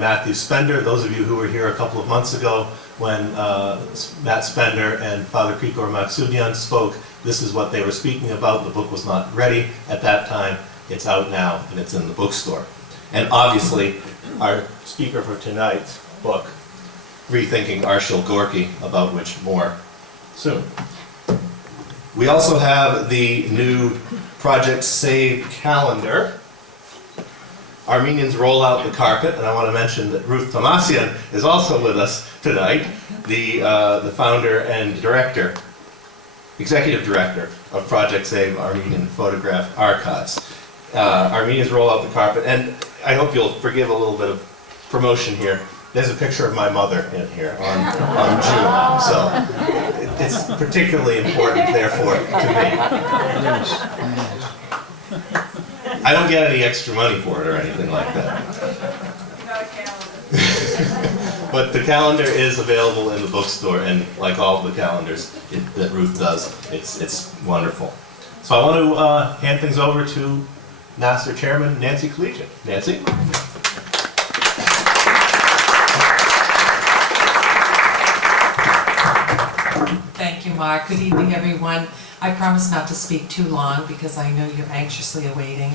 Matthew Spender. Those of you who were here a couple of months ago when Matt Spender and Father Krikor Maksudyan spoke, this is what they were speaking about. The book was not ready at that time. It's out now and it's in the bookstore. And obviously, our speaker for tonight's book, Rethinking Arshile Gorky, about which more soon. We also have the new Project Save calendar. Armenians roll out the carpet, and I want to mention that Ruth Tomasian is also with us tonight, the founder and director, executive director of Project Save Armenian Photograph Archives. Armenians roll out the carpet, and I hope you'll forgive a little bit of promotion here. There's a picture of my mother in here on June, so it's particularly important, therefore, to me. I don't get any extra money for it or anything like that. But the calendar is available in the bookstore, and like all the calendars that Ruth does, it's wonderful. So I want to hand things over to NAASR Chairman Nancy Collegian. Nancy? Thank you, Mark. Good evening, everyone. I promise not to speak too long because I know you're anxiously awaiting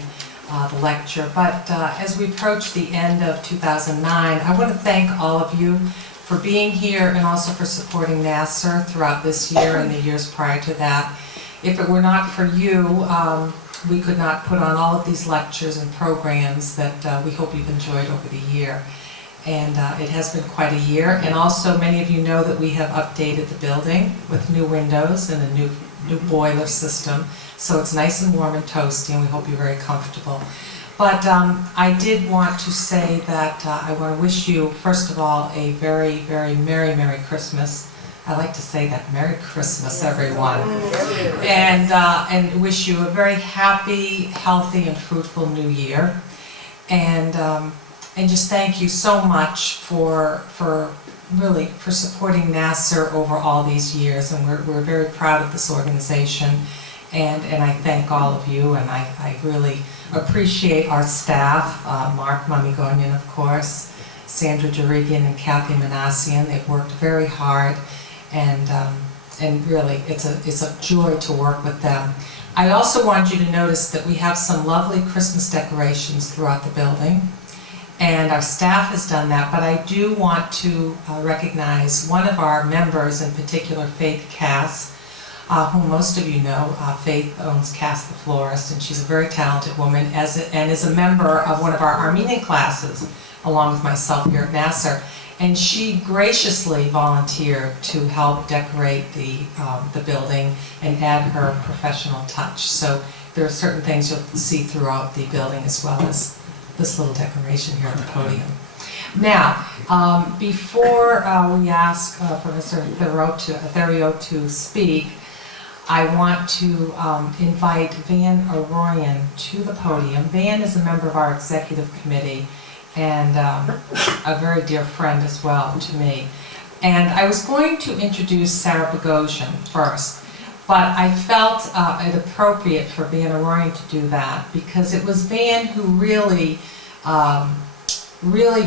the lecture. But as we approach the end of 2009, I want to thank all of you for being here and also for supporting NAASR throughout this year and the years prior to that. If it were not for you, we could not put on all of these lectures and programs that we hope you've enjoyed over the year. And it has been quite a year. And also, many of you know that we have updated the building with new windows and a new boiler system. So it's nice and warm and toasty, and we hope you're very comfortable. But I did want to say that I want to wish you, first of all, a very, very Merry Christmas. I like to say that, Merry Christmas, everyone. And wish you a very happy, healthy, and fruitful new year. And just thank you so much for supporting NAASR over all these years, and we're very proud of this organization, and I thank all of you, and I really appreciate our staff, Mark Mamigonian, of course, Sandra Jarigian and Kathy Manassian. They've worked very hard, and really it's a joy to work with them. I also want you to notice that we have some lovely Christmas decorations throughout the building. And our staff has done that, but I do want to recognize one of our members, in particular, Faith Cass, whom most of you know. Faith owns Cass the Florist, and she's a very talented woman, and is a member of one of our Armenian classes, along with myself here at NAASR. And she graciously volunteered to help decorate the building and add her professional touch. So there are certain things you'll see throughout the building, as well as this little decoration here at the podium. Now, before we ask Professor Theriault to speak, I want to invite Van Arroyan to the podium. Van is a member of our executive committee and a very dear friend as well to me. And I was going to introduce Sarah Bogosian first, but I felt it appropriate for Van Arroyan to do that because it was Van who really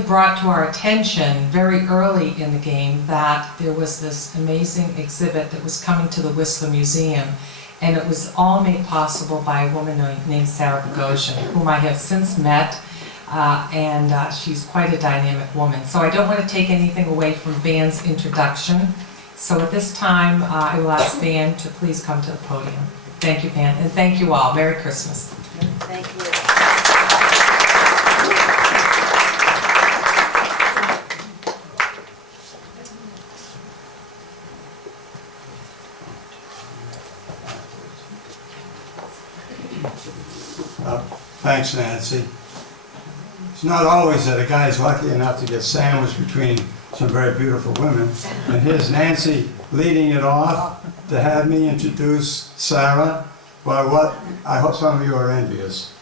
brought to our attention very early in the game that there was this amazing exhibit that was coming to the Whistler Museum, and it was all made possible by a woman named Sarah Bogosian, whom I have since met, and she's quite a dynamic woman. So I don't want to take anything away from Van's introduction. So at this time, I will ask Van to please come to the podium. Thank you, Van, and thank you all. Merry Christmas. Thank you. Thanks, Nancy. It's not always that a guy is lucky enough to get sandwiched between some very beautiful women. And here's Nancy leading it off to have me introduce Sarah. Well, what I hope some of you are envious.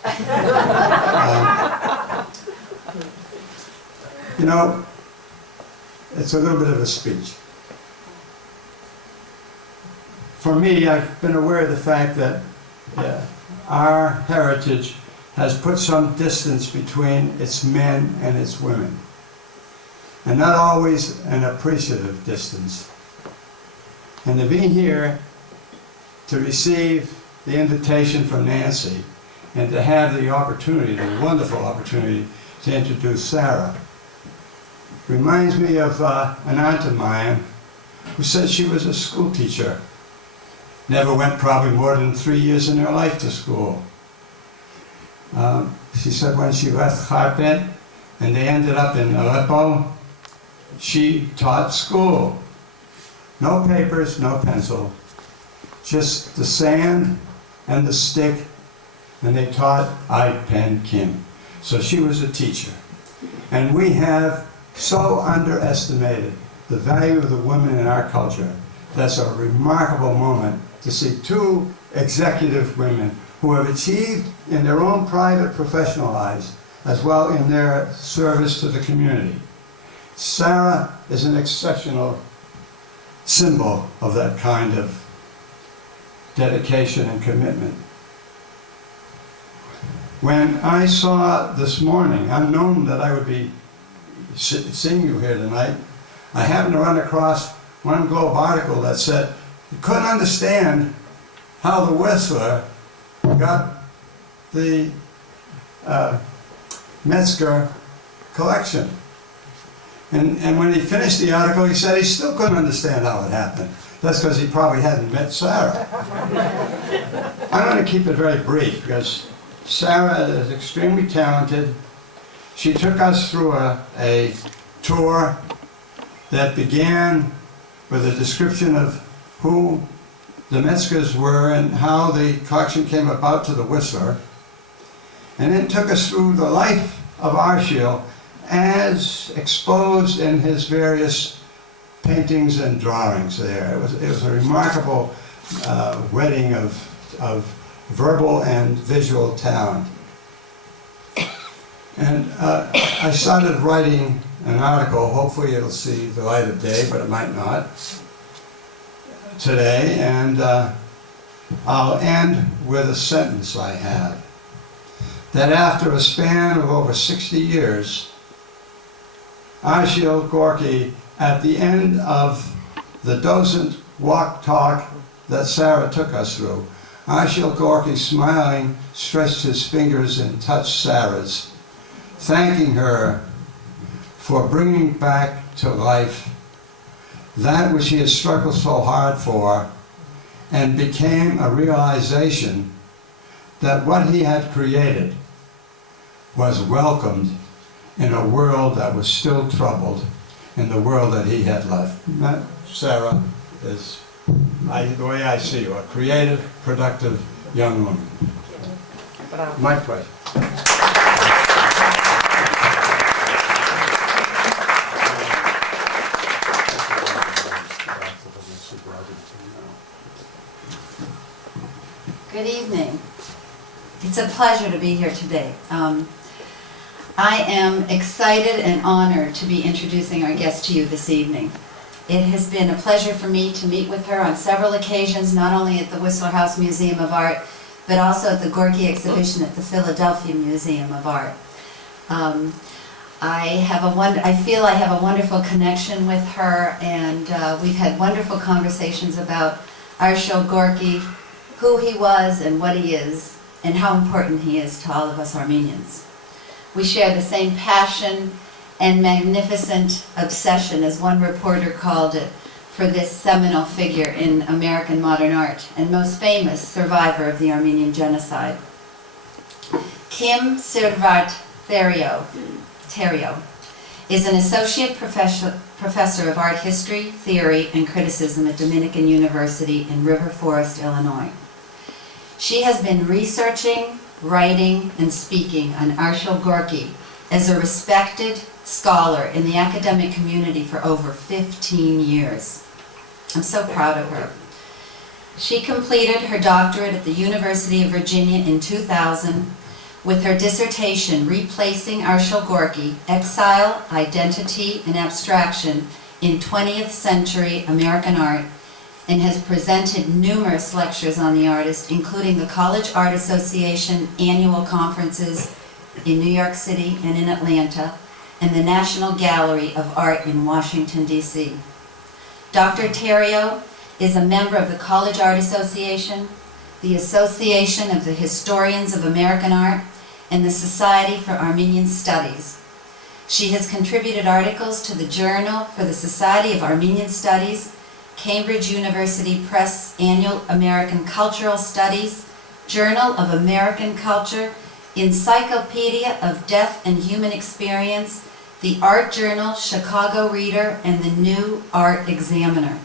You know, it's a little bit of a speech. For me, I've been aware of the fact that our heritage has put some distance between its men and its women. and not always an appreciative distance. And to be here to receive the invitation from Nancy and to have the opportunity, the wonderful opportunity to introduce Sarah, reminds me of an aunt of mine who said she was a school teacher. Never went probably more than 3 years in her life to school. She said when she left Kharpet and they ended up in Aleppo, she taught school. No papers, no pencil, just the sand and the stick, and they taught I, Pen, Kim. So she was a teacher. And we have so underestimated the value of the women in our culture. That's a remarkable moment to see two executive women who have achieved in their own private professional lives as well in their service to the community. Sarah is an exceptional symbol of that kind of dedication and commitment. When I saw this morning, unknown that I would be seeing you here tonight, I happened to run across one Globe article that said you couldn't understand how the Whistler got the Metzger collection. And when he finished the article, he said he still couldn't understand how it happened. That's because he probably hadn't met Sarah. I'm going to keep it very brief because Sarah is extremely talented. She took us through a tour that began with a description of who the Metzgers were and how the collection came about to the Whistler, and then took us through the life of Arshile as exposed in his various paintings and drawings there. It was a remarkable wedding of verbal and visual talent. And I started writing an article, hopefully it'll see the light of day, but it might not, today, and I'll end with a sentence I had, that after a span of over 60 years, Arshile Gorky, at the end of the docent walk-talk that Sarah took us through, Arshile Gorky, smiling, stretched his fingers and touched Sarah's, thanking her for bringing back to life that which he had struggled so hard for, and became a realization that what he had created was welcomed in a world that was still troubled, in the world that he had left. That, Sarah, is, the way I see you, a creative, productive young woman. My pleasure. Good evening. It's a pleasure to be here today. I am excited and honored to be introducing our guest to you this evening. It has been a pleasure for me to meet with her on several occasions, not only at the Whistler House Museum of Art, but also at the Gorky exhibition at the Philadelphia Museum of Art. I feel I have a wonderful connection with her, and we've had wonderful conversations about Arshile Gorky, who he was and what he is, and how important he is to all of us Armenians. We share the same passion and magnificent obsession, as one reporter called it, for this seminal figure in American modern art and most famous survivor of the Armenian Genocide. Kim Servat Theriault is an associate professor of art history, theory, and criticism at Dominican University in River Forest, Illinois. She has been researching, writing, and speaking on Arshile Gorky as a respected scholar in the academic community for over 15 years. I'm so proud of her. She completed her doctorate at the University of Virginia in 2000 with her dissertation, Replacing Arshile Gorky, Exile, Identity, and Abstraction in 20th Century American Art, and has presented numerous lectures on the artist, including the College Art Association annual conferences in New York City and in Atlanta, and the National Gallery of Art in Washington, D.C. Dr. Theriault is a member of the College Art Association, the Association of the Historians of American Art, and the Society for Armenian Studies. She has contributed articles to the Journal for the Society of Armenian Studies, Cambridge University Press Annual American Cultural Studies, Journal of American Culture, Encyclopedia of Deaf and Human Experience, the Art Journal, Chicago Reader, and the New Art Examiner.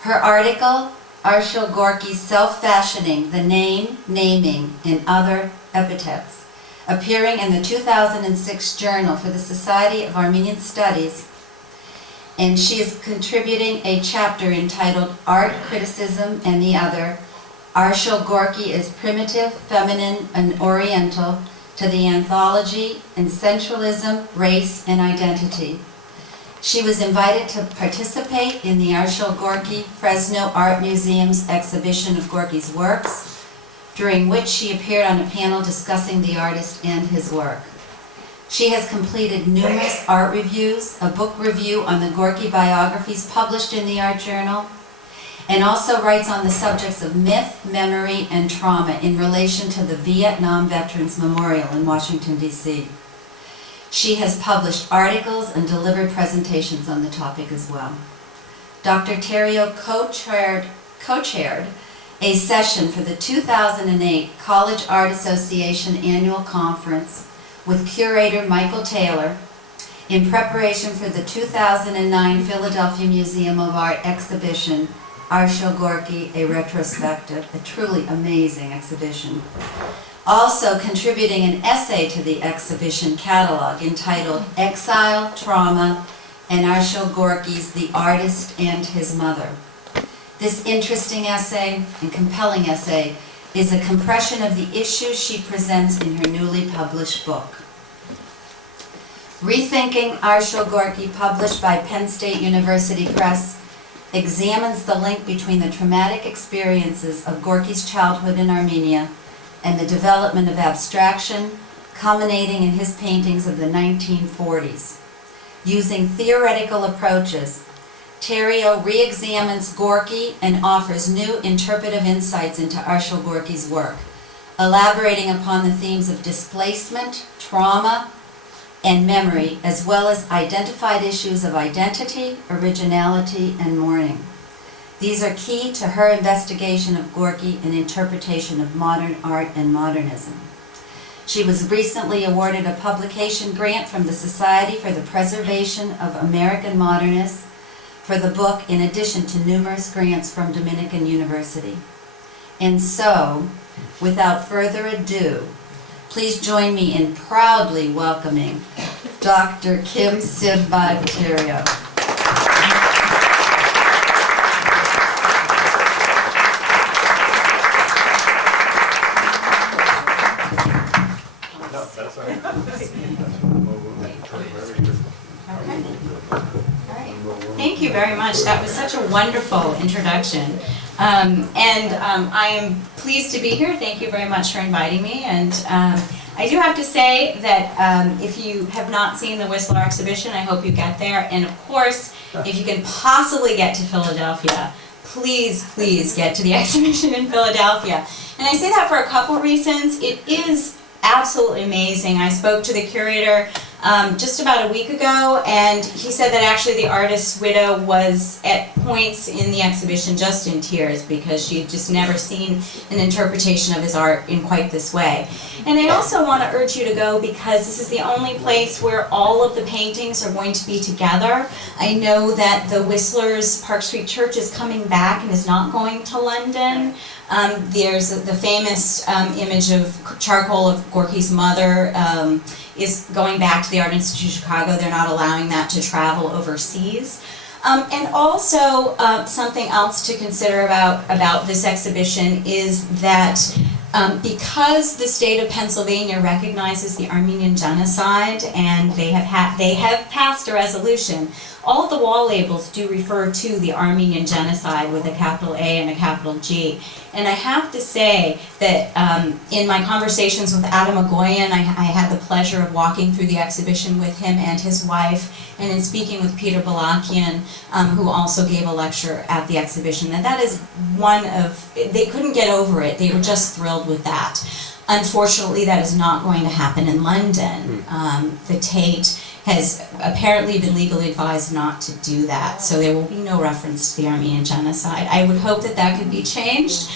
Her article, Arshile Gorky, Self-Fashioning, the Name, Naming, and Other Epithets, appearing in the 2006 Journal for the Society of Armenian Studies, and she is contributing a chapter entitled Art, Criticism, and the Other. Arshile Gorky is Primitive, Feminine, and Oriental to the Anthology in Sensualism, Race, and Identity. She was invited to participate in the Arshile Gorky Fresno Art Museum's exhibition of Gorky's works, during which she appeared on a panel discussing the artist and his work. She has completed numerous art reviews, a book review on the Gorky biographies published in the Art Journal, and also writes on the subjects of myth, memory, and trauma in relation to the Vietnam Veterans Memorial in Washington, D.C. She has published articles and delivered presentations on the topic as well. Dr. Theriault co-chaired a session for the 2008 College Art Association Annual Conference with curator Michael Taylor in preparation for the 2009 Philadelphia Museum of Art exhibition, Arshile Gorky, a retrospective, a truly amazing exhibition. Also contributing an essay to the exhibition catalog entitled Exile, Trauma, and Arshile Gorky's The Artist and His Mother. This interesting essay and compelling essay is a compression of the issues she presents in her newly published book. Rethinking Arshile Gorky, published by Penn State University Press, examines the link between the traumatic experiences of Gorky's childhood in Armenia and the development of abstraction, culminating in his paintings of the 1940s. Using theoretical approaches, Theriault re-examines Gorky and offers new interpretive insights into Arshile Gorky's work, elaborating upon the themes of displacement, trauma, and memory, as well as identified issues of identity, originality, and mourning. These are key to her investigation of Gorky and interpretation of modern art and modernism. She was recently awarded a publication grant from the Society for the Preservation of American Modernists for the book, in addition to numerous grants from Dominican University. And so, without further ado, please join me in proudly welcoming Dr. Kim Sivbad Theriault. Thank you very much. That was such a wonderful introduction. I am pleased to be here. Thank you very much for inviting me. And I do have to say that if you have not seen the Whistler exhibition, I hope you get there. And of course, if you can possibly get to Philadelphia, please get to the exhibition in Philadelphia. And I say that for a couple reasons. It is absolutely amazing. I spoke to the curator just about a week ago, and he said that actually the artist's widow was at points in the exhibition just in tears because she had just never seen an interpretation of his art in quite this way. And I also want to urge you to go because this is the only place where all of the paintings are going to be together. I know that the Whistler's Park Street Church is coming back and is not going to London. There's the famous image of charcoal of Gorky's mother is going back to the Art Institute of Chicago. They're not allowing that to travel overseas. And also something else to consider about this exhibition is that because the state of Pennsylvania recognizes the Armenian Genocide and they have passed a resolution all of the wall labels do refer to the Armenian Genocide with a capital A and a capital G. And I have to say that in my conversations with Adam Agoyan, I had the pleasure of walking through the exhibition with him and his wife, and in speaking with Peter Balakian, who also gave a lecture at the exhibition. And that is one of, they couldn't get over it. They were just thrilled with that. Unfortunately, that is not going to happen in London. The Tate has apparently been legally advised not to do that, so there will be no reference to the Armenian Genocide. I would hope that that could be changed,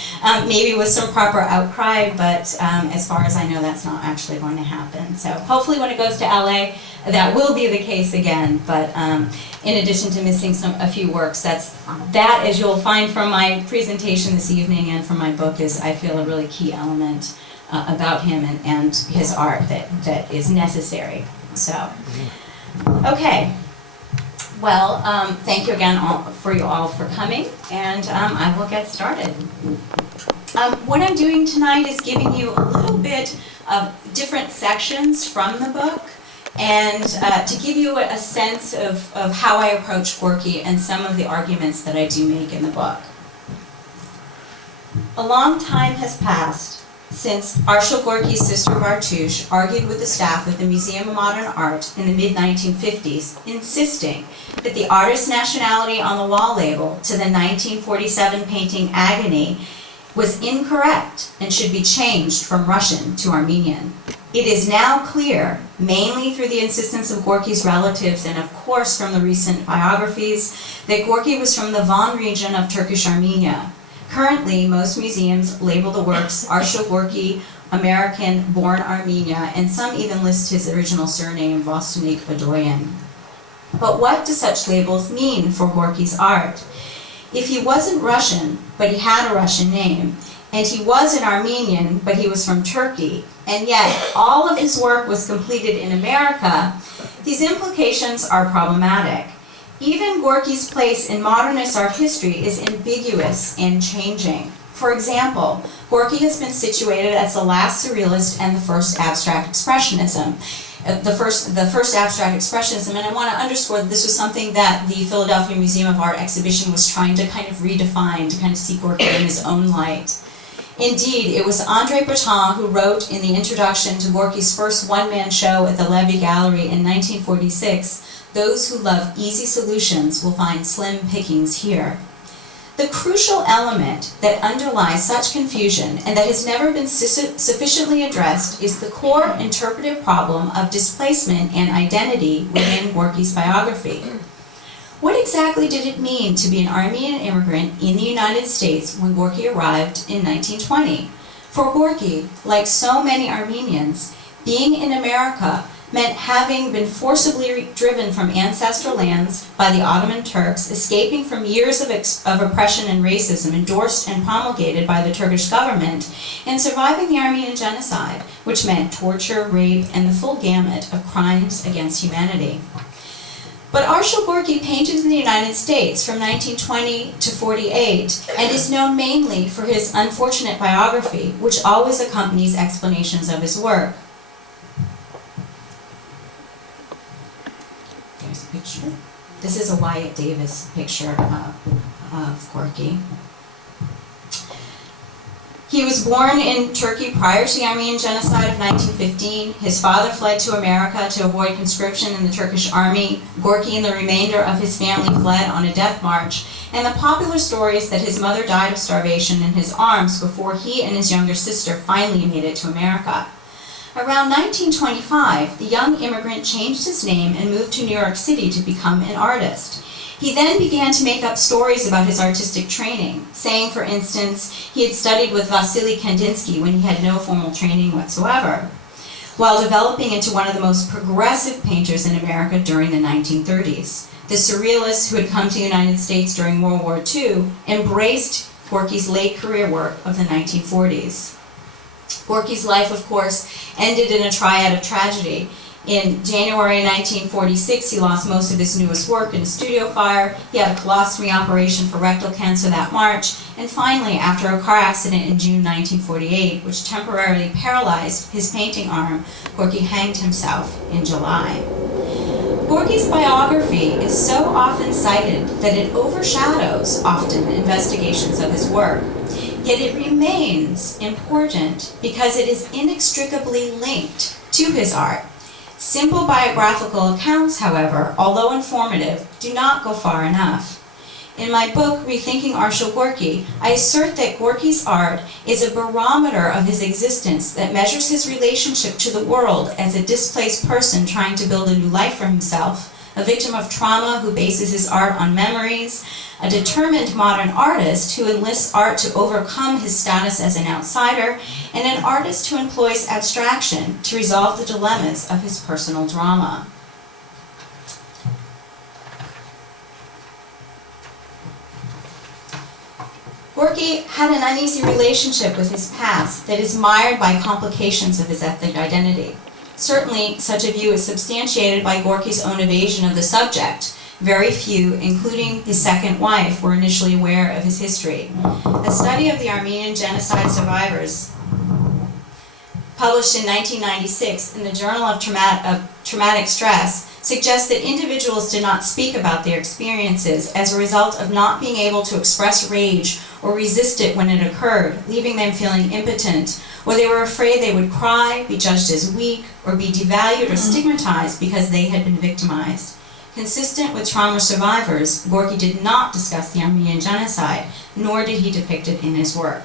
maybe with some proper outcry, but as far as I know, that's not actually going to happen. So hopefully when it goes to LA, that will be the case again, but in addition to missing a few works, that, as you'll find from my presentation this evening and from my book, is, I feel, a really key element about him and his art that is necessary. So, okay. Well, thank you again for you all for coming, and I will get started. What I'm doing tonight is giving you a little bit of different sections from the book, and to give you a sense of how I approach Gorky and some of the arguments that I do make in the book. A long time has passed since Arshile Gorky's sister Bartush argued with the staff of the Museum of Modern Art in the mid-1950s, insisting that the artist's nationality on the wall label to the 1947 painting Agony was incorrect and should be changed from Russian to Armenian. It is now clear, mainly through the insistence of Gorky's relatives and of course from the recent biographies, that Gorky was from the Van region of Turkish Armenia. Currently, most museums label the works Arshile Gorky, American, born Armenia, and some even list his original surname, Vostonik Badoyan. But what do such labels mean for Gorky's art? If he wasn't Russian, but he had a Russian name, and he was an Armenian, but he was from Turkey, and yet all of his work was completed in America, these implications are problematic. Even Gorky's place in modernist art history is ambiguous and changing. For example, Gorky has been situated as the last surrealist and the first abstract expressionism. The first abstract expressionism, and I want to underscore that this was something that the Philadelphia Museum of Art exhibition was trying to kind of redefine, to kind of see Gorky in his own light. Indeed, it was André Breton who wrote in the introduction to Gorky's first one-man show at the Levy Gallery in 1946, "Those who love easy solutions will find slim pickings here." The crucial element that underlies such confusion and that has never been sufficiently addressed is the core interpretive problem of displacement and identity within Gorky's biography. What exactly did it mean to be an Armenian immigrant in the United States when Gorky arrived in 1920? For Gorky, like so many Armenians, being in America meant having been forcibly driven from ancestral lands by the Ottoman Turks, escaping from years of oppression and racism endorsed and promulgated by the Turkish government, and surviving the Armenian Genocide, which meant torture, rape, and the full gamut of crimes against humanity. But Arshile Gorky painted in the United States from 1920 to 48 and is known mainly for his unfortunate biography, which always accompanies explanations of his work. There's a picture. This is a Wyatt Davis picture of Gorky. He was born in Turkey prior to the Armenian Genocide of 1915. His father fled to America to avoid conscription in the Turkish army. Gorky and the remainder of his family fled on a death march. And the popular story is that his mother died of starvation in his arms before he and his younger sister finally made it to America. Around 1925, the young immigrant changed his name and moved to New York City to become an artist. He then began to make up stories about his artistic training, saying, for instance, he had studied with Vasily Kandinsky when he had no formal training whatsoever, while developing into one of the most progressive painters in America during the 1930s. The surrealists who had come to the United States during World War II embraced Gorky's late career work of the 1940s. Gorky's life, of course, ended in a triad of tragedy. In January 1946, he lost most of his newest work in a studio fire. He had a colostomy operation for rectal cancer that March. And finally, after a car accident in June 1948, which temporarily paralyzed his painting arm, Gorky hanged himself in July. Gorky's biography is so often cited that it overshadows often investigations of his work. Yet it remains important because it is inextricably linked to his art. Simple biographical accounts, however, although informative, do not go far enough. In my book, Rethinking Arshile Gorky, I assert that Gorky's art is a barometer of his existence that measures his relationship to the world as a displaced person trying to build a new life for himself, a victim of trauma who bases his art on memories, a determined modern artist who enlists art to overcome his status as an outsider, and an artist who employs abstraction to resolve the dilemmas of his personal drama. Gorky had an uneasy relationship with his past that is mired by complications of his ethnic identity. Certainly, such a view is substantiated by Gorky's own evasion of the subject. Very few, including his second wife, were initially aware of his history. A study of the Armenian Genocide survivors, published in 1996 in the Journal of Traumatic Stress, suggests that individuals did not speak about their experiences as a result of not being able to express rage or resist it when it occurred, leaving them feeling impotent, or they were afraid they would cry, be judged as weak, or be devalued or stigmatized because they had been victimized. Consistent with trauma survivors, Gorky did not discuss the Armenian Genocide, nor did he depict it in his work.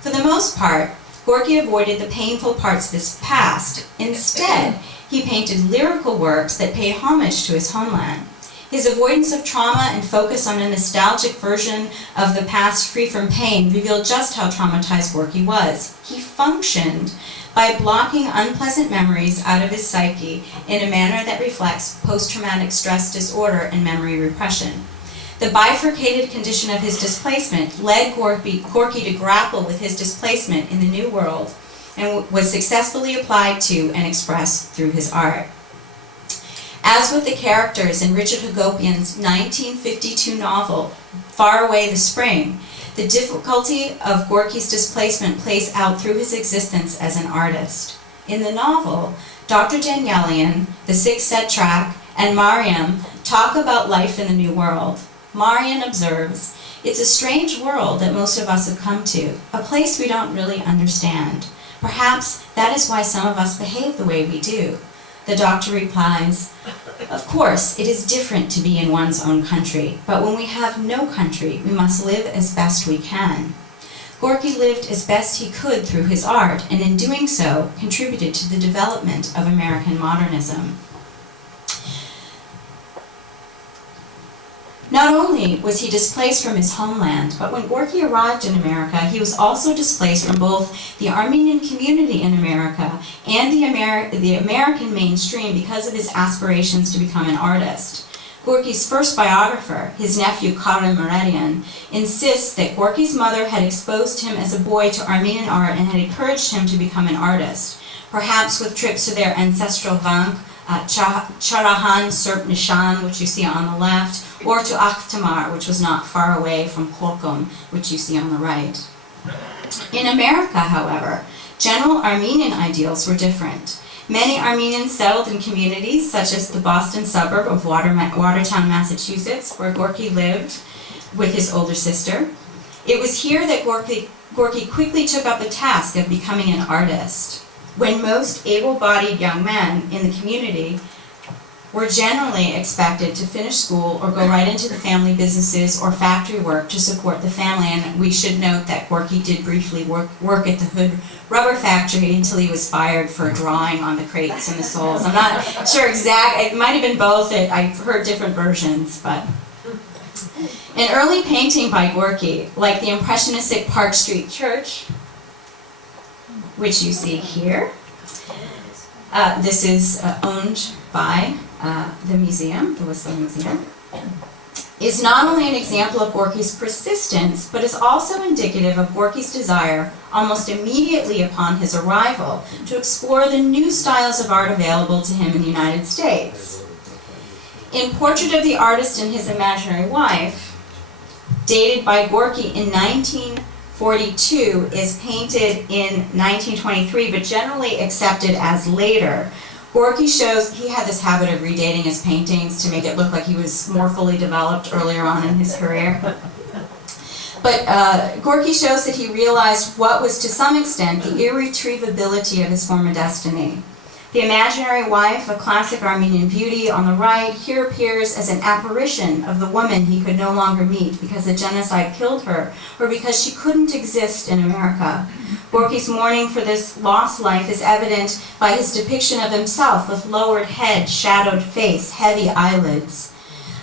For the most part, Gorky avoided the painful parts of his past. Instead, he painted lyrical works that pay homage to his homeland. His avoidance of trauma and focus on a nostalgic version of the past free from pain revealed just how traumatized Gorky was. He functioned by blocking unpleasant memories out of his psyche in a manner that reflects post-traumatic stress disorder and memory repression. The bifurcated condition of his displacement led Gorky to grapple with his displacement in the New World and was successfully applied to and expressed through his art. As with the characters in Richard Hagopian's 1952 novel, Far Away the Spring, the difficulty of Gorky's displacement plays out through his existence as an artist. In the novel, Dr. Danielian, the Sixth Setrak, and Mariam talk about life in the New World. Mariam observes, "It's a strange world that most of us have come to, a place we don't really understand. Perhaps that is why some of us behave the way we do." The doctor replies, "Of course, it is different to be in one's own country, but when we have no country, we must live as best we can." Gorky lived as best he could through his art, and in doing so, contributed to the development of American modernism. Not only was he displaced from his homeland, but when Gorky arrived in America, he was also displaced from both the Armenian community in America and the American mainstream because of his aspirations to become an artist. Gorky's first biographer, his nephew Karim Muradian, insists that Gorky's mother had exposed him as a boy to Armenian art and had encouraged him to become an artist, perhaps with trips to their ancestral Vank, Charahan Serp Nishan, which you see on the left, or to Akhtamar, which was not far away from Korkum, which you see on the right. In America, however, general Armenian ideals were different. Many Armenians settled in communities such as the Boston suburb of Watertown, Massachusetts, where Gorky lived with his older sister. It was here that Gorky quickly took up the task of becoming an artist. When most able-bodied young men in the community were generally expected to finish school or go right into the family businesses or factory work to support the family. And we should note that Gorky did briefly work at the Hood Rubber Factory until he was fired for drawing on the crates and the soles. I'm not sure exactly, it might have been both, I've heard different versions, but. An early painting by Gorky, like the impressionistic Park Street Church, which you see here, this is owned by the museum, the Whistler Museum, is not only an example of Gorky's persistence, but is also indicative of Gorky's desire, almost immediately upon his arrival, to explore the new styles of art available to him in the United States. In Portrait of the Artist and His Imaginary Wife, dated by Gorky in 1942, is painted in 1923, but generally accepted as later. Gorky shows he had this habit of redating his paintings to make it look like he was more fully developed earlier on in his career. But Gorky shows that he realized what was to some extent the irretrievability of his former destiny. The imaginary wife, a classic Armenian beauty on the right, here appears as an apparition of the woman he could no longer meet because the genocide killed her, or because she couldn't exist in America. Gorky's mourning for this lost life is evident by his depiction of himself with lowered head, shadowed face, heavy eyelids.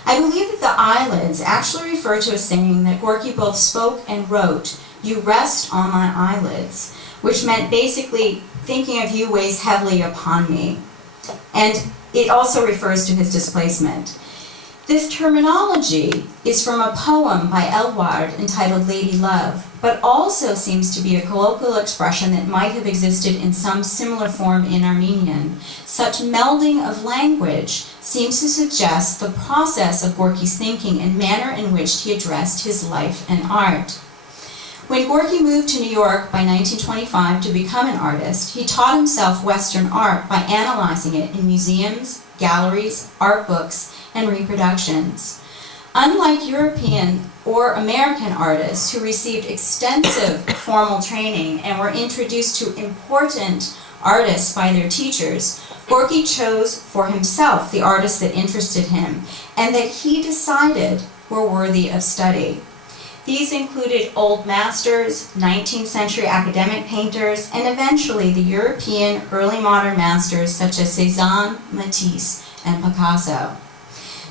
I believe that the eyelids actually refer to a saying that Gorky both spoke and wrote, "You rest on my eyelids," which meant basically, thinking of you weighs heavily upon me. And it also refers to his displacement. This terminology is from a poem by Elward entitled Lady Love, but also seems to be a colloquial expression that might have existed in some similar form in Armenian. Such melding of language seems to suggest the process of Gorky's thinking and manner in which he addressed his life and art. When Gorky moved to New York by 1925 to become an artist, he taught himself Western art by analyzing it in museums, galleries, art books, and reproductions. Unlike European or American artists who received extensive formal training and were introduced to important artists by their teachers, Gorky chose for himself the artists that interested him and that he decided were worthy of study. These included old masters, 19th century academic painters, and eventually the European early modern masters such as Cézanne, Matisse, and Picasso.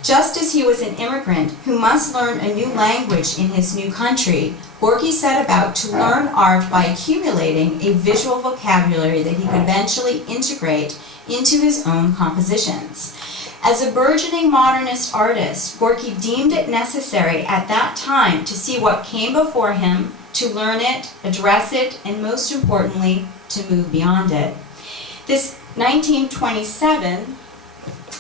Just as he was an immigrant who must learn a new language in his new country, Gorky set about to learn art by accumulating a visual vocabulary that he could eventually integrate into his own compositions. As a burgeoning modernist artist, Gorky deemed it necessary at that time to see what came before him, to learn it, address it, and most importantly, to move beyond it. This 1927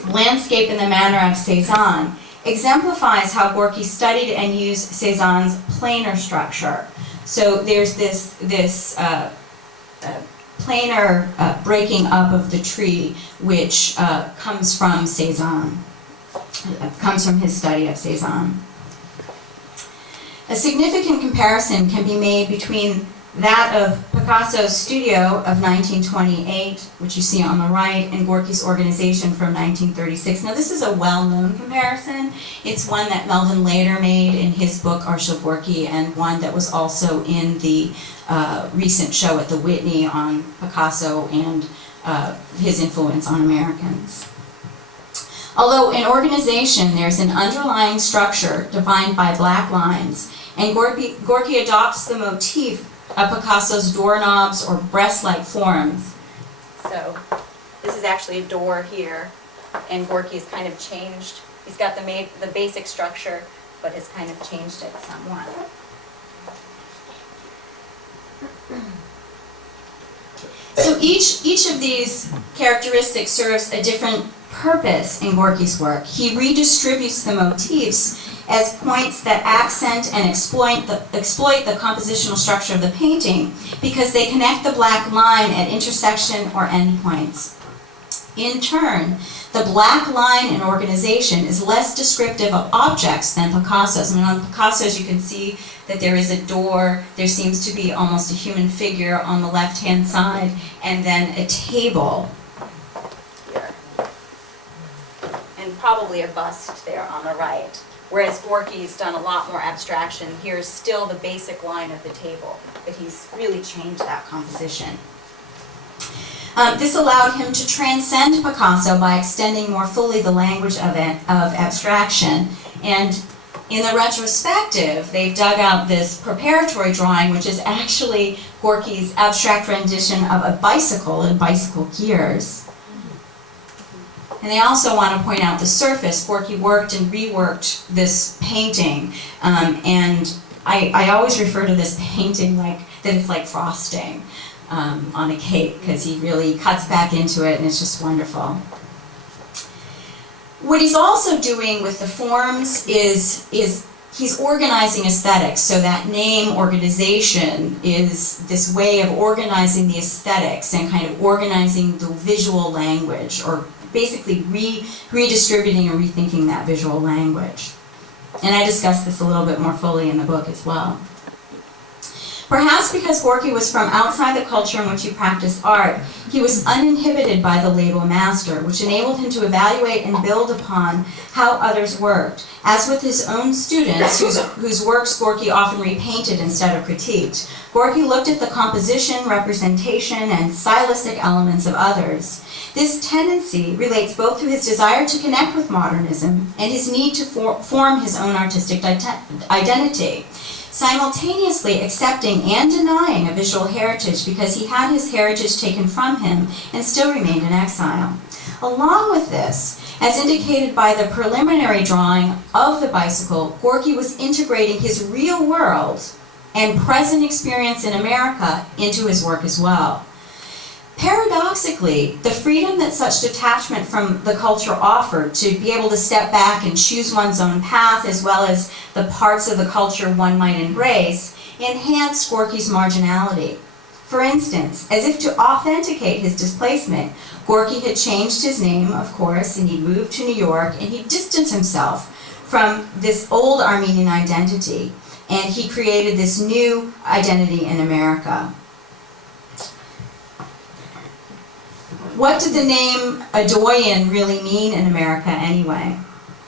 landscape in the manner of Cézanne exemplifies how Gorky studied and used Cézanne's planar structure. So there's this planar breaking up of the tree, which comes from Cézanne, comes from his study of Cézanne. A significant comparison can be made between that of Picasso's studio of 1928, which you see on the right, and Gorky's organization from 1936. Now this is a well-known comparison. It's one that Melvin later made in his book Arshile Gorky, and one that was also in the recent show at the Whitney on Picasso and his influence on Americans. Although in organization there's an underlying structure defined by black lines, and Gorky adopts the motif of Picasso's doorknobs or breast-like forms. So this is actually a door here, and Gorky's kind of changed. He's got the basic structure, but has kind of changed it somewhat. So each of these characteristics serves a different purpose in Gorky's work. He redistributes the motifs as points that accent and exploit the compositional structure of the painting because they connect the black line at intersection or endpoints. In turn, the black line in organization is less descriptive of objects than Picasso's. I mean, on Picasso's you can see that there is a door, there seems to be almost a human figure on the left-hand side, and then a table here. And probably a bust there on the right. Whereas Gorky's done a lot more abstraction. Here's still the basic line of the table, but he's really changed that composition. This allowed him to transcend Picasso by extending more fully the language of abstraction. And in the retrospective, they've dug out this preparatory drawing, which is actually Gorky's abstract rendition of a bicycle and bicycle gears. And they also want to point out the surface. Gorky worked and reworked this painting, and I always refer to this painting like that it's like frosting on a cake, because he really cuts back into it, and it's just wonderful. What he's also doing with the forms is he's organizing aesthetics, so that name organization is this way of organizing the aesthetics and kind of organizing the visual language, or basically redistributing and rethinking that visual language. And I discuss this a little bit more fully in the book as well. Perhaps because Gorky was from outside the culture in which he practiced art, he was uninhibited by the label master, which enabled him to evaluate and build upon how others worked. As with his own students, whose works Gorky often repainted instead of critiqued, Gorky looked at the composition, representation, and stylistic elements of others. This tendency relates both to his desire to connect with modernism and his need to form his own artistic identity, simultaneously accepting and denying a visual heritage because he had his heritage taken from him and still remained in exile. Along with this, as indicated by the preliminary drawing of the bicycle, Gorky was integrating his real world and present experience in America into his work as well. Paradoxically, the freedom that such detachment from the culture offered, to be able to step back and choose one's own path, as well as the parts of the culture one might embrace, enhanced Gorky's marginality. For instance, as if to authenticate his displacement, Gorky had changed his name, of course, and he moved to New York, and he distanced himself from this old Armenian identity, and he created this new identity in America. What did the name Adoyan really mean in America anyway?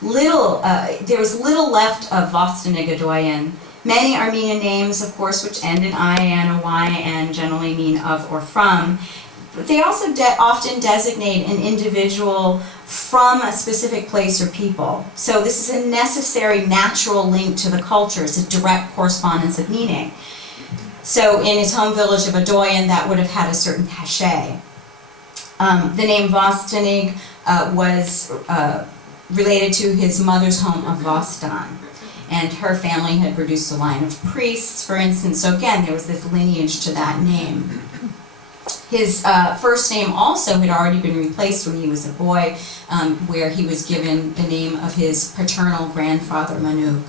There was little left of Vostonig Adoyan. Many Armenian names, of course, which end in I-N or Y-N, generally mean of or from. But they also often designate an individual from a specific place or people. So this is a necessary, natural link to the culture. It's a direct correspondence of meaning. So in his home village of Adoyan, that would have had a certain cachet. The name Vostonig was related to his mother's home of Vostan, and her family had produced a line of priests, for instance, so again, there was this lineage to that name. His first name also had already been replaced when he was a boy, where he was given the name of his paternal grandfather, Manuk.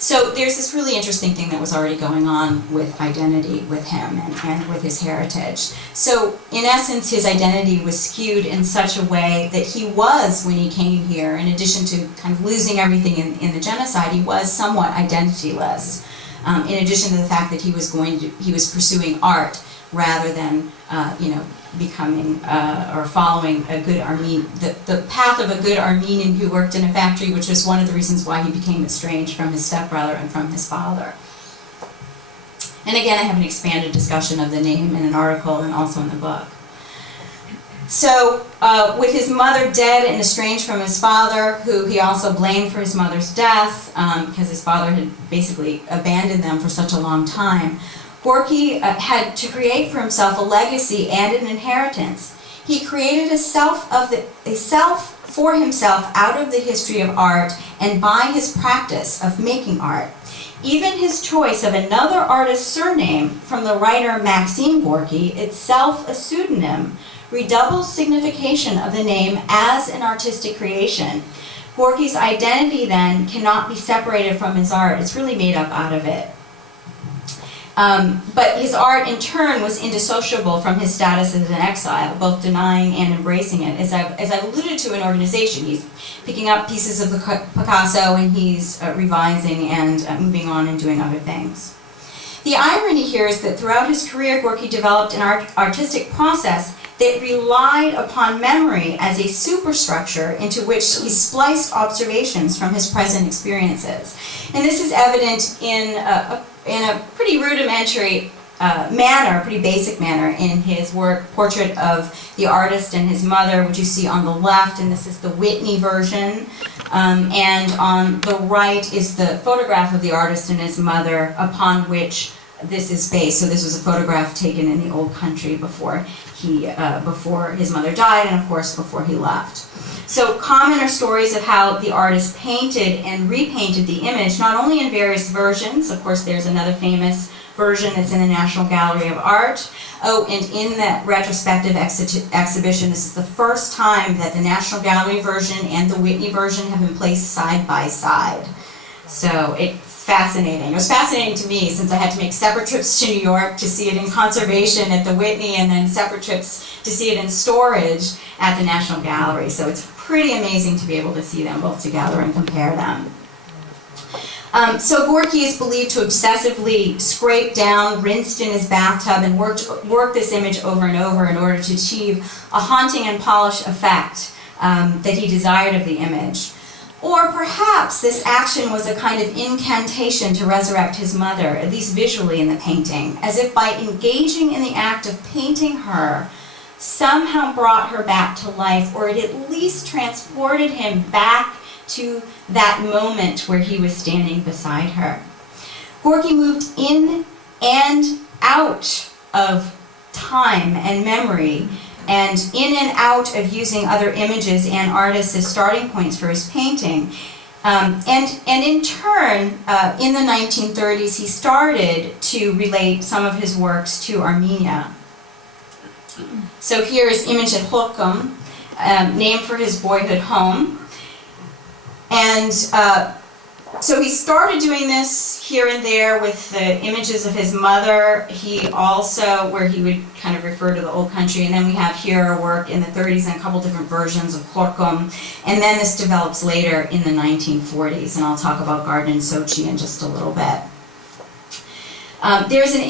So there's this really interesting thing that was already going on with identity with him and with his heritage. So in essence, his identity was skewed in such a way that he was, when he came here, in addition to kind of losing everything in the genocide, he was somewhat identityless. In addition to the fact that he was pursuing art rather than becoming or following a good Armenian, the path of a good Armenian who worked in a factory, which was one of the reasons why he became estranged from his stepbrother and from his father. And again, I have an expanded discussion of the name in an article and also in the book. So with his mother dead and estranged from his father, who he also blamed for his mother's death, because his father had basically abandoned them for such a long time, Gorky had to create for himself a legacy and an inheritance. He created a self for himself out of the history of art and by his practice of making art. Even his choice of another artist's surname from the writer Maxime Gorky, itself a pseudonym, redoubles signification of the name as an artistic creation. Gorky's identity then cannot be separated from his art. It's really made up out of it. But his art, in turn, was indissociable from his status as an exile, both denying and embracing it. As I've alluded to in Organization, he's picking up pieces of the Picasso and he's revising and moving on and doing other things. The irony here is that throughout his career, Gorky developed an artistic process that relied upon memory as a superstructure into which he spliced observations from his present experiences. And this is evident in a pretty rudimentary manner, pretty basic manner, in his work, Portrait of the Artist and His Mother, which you see on the left, and this is the Whitney version. And on the right is the photograph of the artist and his mother, upon which this is based. So this was a photograph taken in the old country before his mother died, and of course before he left. So common are stories of how the artist painted and repainted the image, not only in various versions. Of course, there's another famous version that's in the National Gallery of Art. Oh, and in that retrospective exhibition, this is the first time that the National Gallery version and the Whitney version have been placed side by side. So it's fascinating. It was fascinating to me since I had to make separate trips to New York to see it in conservation at the Whitney and then separate trips to see it in storage at the National Gallery. So it's pretty amazing to be able to see them both together and compare them. So Gorky is believed to obsessively scrape down, rinsed in his bathtub, and worked this image over and over in order to achieve a haunting and polished effect that he desired of the image. Or perhaps this action was a kind of incantation to resurrect his mother, at least visually in the painting, as if by engaging in the act of painting her, somehow brought her back to life, or it at least transported him back to that moment where he was standing beside her. Gorky moved in and out of time and memory, and in and out of using other images and artists as starting points for his painting. And in turn, in the 1930s, he started to relate some of his works to Armenia. So here is image at Horkum, named for his boyhood home. And so he started doing this here and there with the images of his mother. He also, where he would kind of refer to the old country, and then we have here a work in the 30s and a couple different versions of Horkum. And then this develops later in the 1940s, and I'll talk about Garden and Sochi in just a little bit. There is an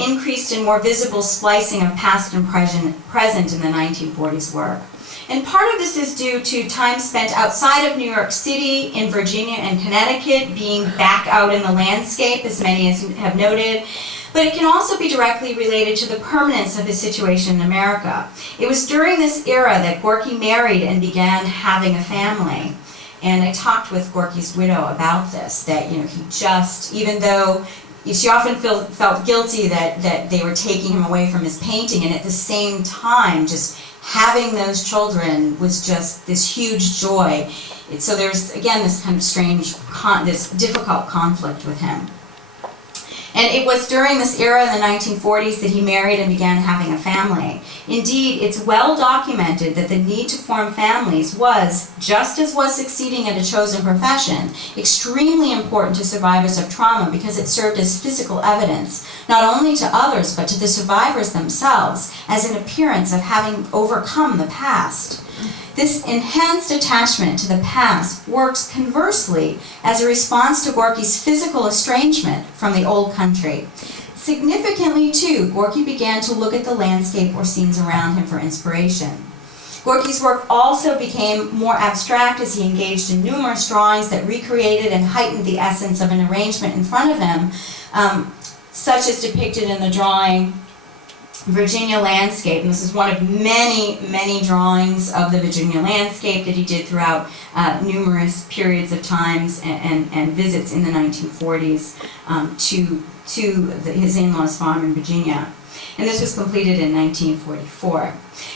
increased and more visible splicing of past and present in the 1940s work. And part of this is due to time spent outside of New York City, in Virginia and Connecticut, being back out in the landscape, as many have noted. But it can also be directly related to the permanence of his situation in America. It was during this era that Gorky married and began having a family. And I talked with Gorky's widow about this, that he just, even though she often felt guilty that they were taking him away from his painting, and at the same time, just having those children was just this huge joy. So there's, again, this kind of strange, this difficult conflict with him. And it was during this era in the 1940s that he married and began having a family. Indeed, it's well documented that the need to form families was, just as was succeeding at a chosen profession, extremely important to survivors of trauma because it served as physical evidence, not only to others but to the survivors themselves, as an appearance of having overcome the past. This enhanced attachment to the past works conversely as a response to Gorky's physical estrangement from the old country. Significantly, too, Gorky began to look at the landscape or scenes around him for inspiration. Gorky's work also became more abstract as he engaged in numerous drawings that recreated and heightened the essence of an arrangement in front of him, such as depicted in the drawing Virginia Landscape. And this is one of many, many drawings of the Virginia landscape that he did throughout numerous periods of times and visits in the 1940s to his in-laws' farm in Virginia. And this was completed in 1944.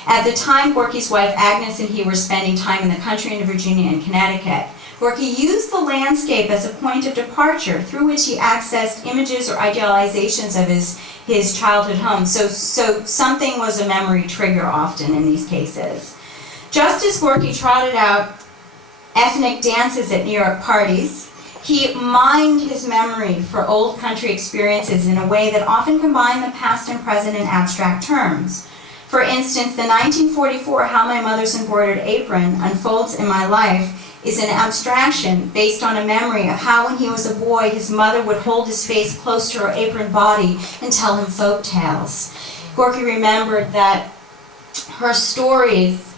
At the time, Gorky's wife Agnes and he were spending time in the country in Virginia and Connecticut. Gorky used the landscape as a point of departure through which he accessed images or idealizations of his childhood home. So something was a memory trigger often in these cases. Just as Gorky trotted out ethnic dances at New York parties, he mined his memory for old country experiences in a way that often combined the past and present in abstract terms. For instance, the 1944 How My Mother's Embroidered Apron Unfolds in My Life is an abstraction based on a memory of how when he was a boy his mother would hold his face close to her apron body and tell him folk tales. Gorky remembered that her stories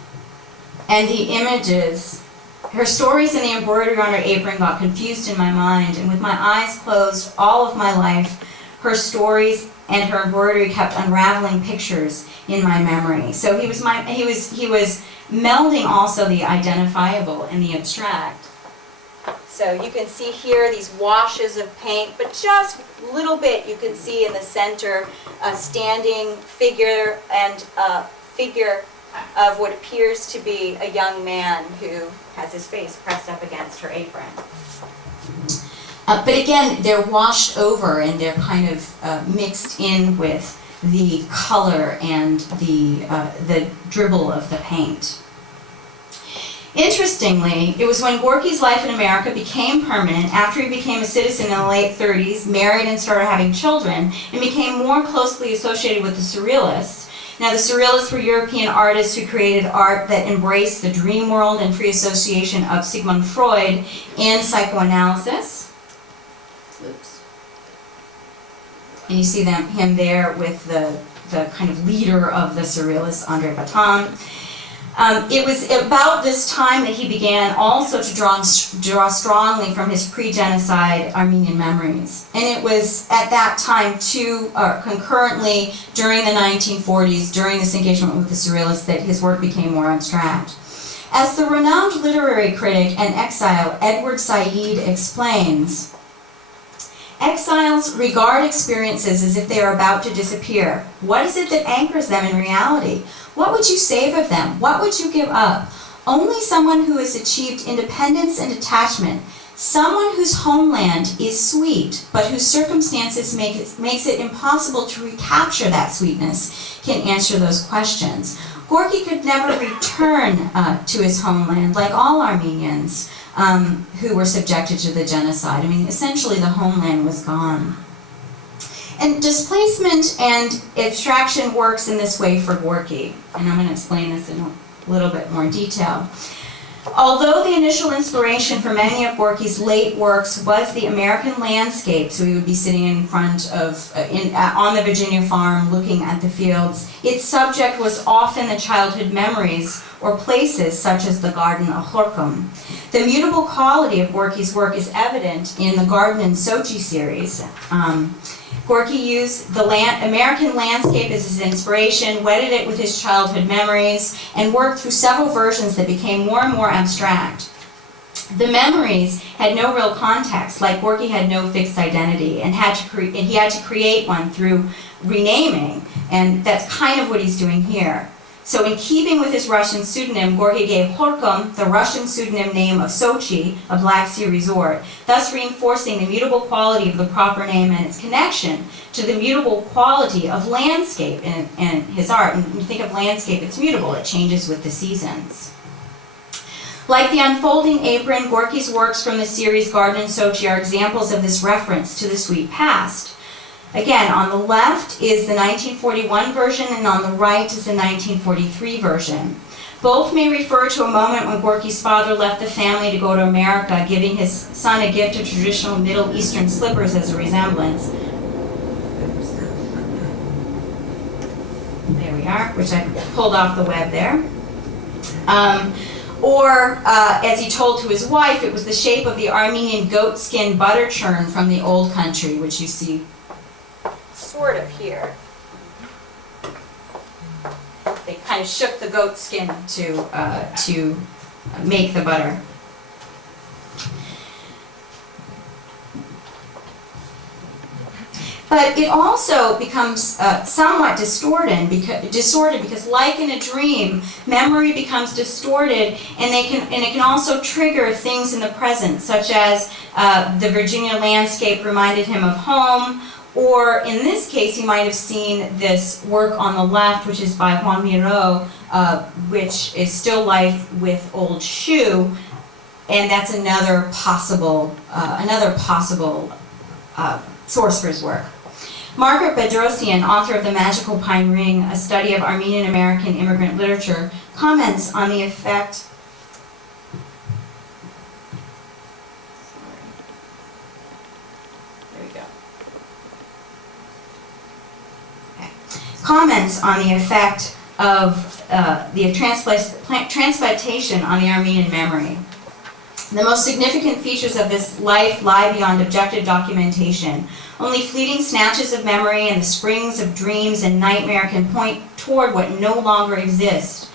and the images, her stories and the embroidery on her apron got confused in my mind, and with my eyes closed all of my life, her stories and her embroidery kept unraveling pictures in my memory. So he was melding also the identifiable and the abstract. So you can see here these washes of paint, but just a little bit you can see in the center a standing figure and a figure of what appears to be a young man who has his face pressed up against her apron. But again, they're washed over and they're kind of mixed in with the color and the dribble of the paint. Interestingly, it was when Gorky's life in America became permanent after he became a citizen in the late 30s, married and started having children, and became more closely associated with the Surrealists. Now, the Surrealists were European artists who created art that embraced the dream world and free association of Sigmund Freud in psychoanalysis. Oops. And you see him there with the kind of leader of the Surrealists, Andre Breton. It was about this time that he began also to draw strongly from his pre-genocide Armenian memories. And it was at that time, too, concurrently during the 1940s, during this engagement with the Surrealists, that his work became more abstract. As the renowned literary critic and exile Edward Said explains, exiles regard experiences as if they are about to disappear. What is it that anchors them in reality? What would you save of them? What would you give up? Only someone who has achieved independence and detachment, someone whose homeland is sweet, but whose circumstances makes it impossible to recapture that sweetness, can answer those questions. Gorky could never return to his homeland, like all Armenians who were subjected to the genocide. I mean, essentially the homeland was gone. And displacement and abstraction works in this way for Gorky, and I'm going to explain this in a little bit more detail. Although the initial inspiration for many of Gorky's late works was the American landscape, so he would be sitting in front of, on the Virginia farm looking at the fields, its subject was often the childhood memories or places such as the Garden of Khorkum. The mutable quality of Gorky's work is evident in the Garden in Sochi series. Gorky used the American landscape as his inspiration, wedded it with his childhood memories, and worked through several versions that became more and more abstract. The memories had no real context, like Gorky had no fixed identity, and he had to create one through renaming, and that's kind of what he's doing here. So in keeping with his Russian pseudonym, Gorky gave Khorkum the Russian pseudonym name of Sochi, a Black Sea resort, thus reinforcing the mutable quality of the proper name and its connection to the mutable quality of landscape in his art. And when you think of landscape, it's mutable, it changes with the seasons. Like the unfolding apron, Gorky's works from the series Garden in Sochi are examples of this reference to the sweet past. Again, on the left is the 1941 version, and on the right is the 1943 version. Both may refer to a moment when Gorky's father left the family to go to America, giving his son a gift of traditional Middle Eastern slippers as a resemblance. There we are, which I pulled off the web there. Or, as he told to his wife, it was the shape of the Armenian goatskin butter churn from the old country, which you see sort of here. They kind of shook the goat skin to make the butter. But it also becomes somewhat distorted because, like in a dream, memory becomes distorted, and it can also trigger things in the present, such as the Virginia landscape reminded him of home. Or in this case, you might have seen this work on the left, which is by Juan Miró, which is still life with old shoe, and that's another possible source for his work. Margaret Bedrosian, author of The Magical Pine Ring, a study of Armenian American immigrant literature, comments on the effect of the transplantation on the Armenian memory. The most significant features of this life lie beyond objective documentation. Only fleeting snatches of memory and the springs of dreams and nightmare can point toward what no longer exists.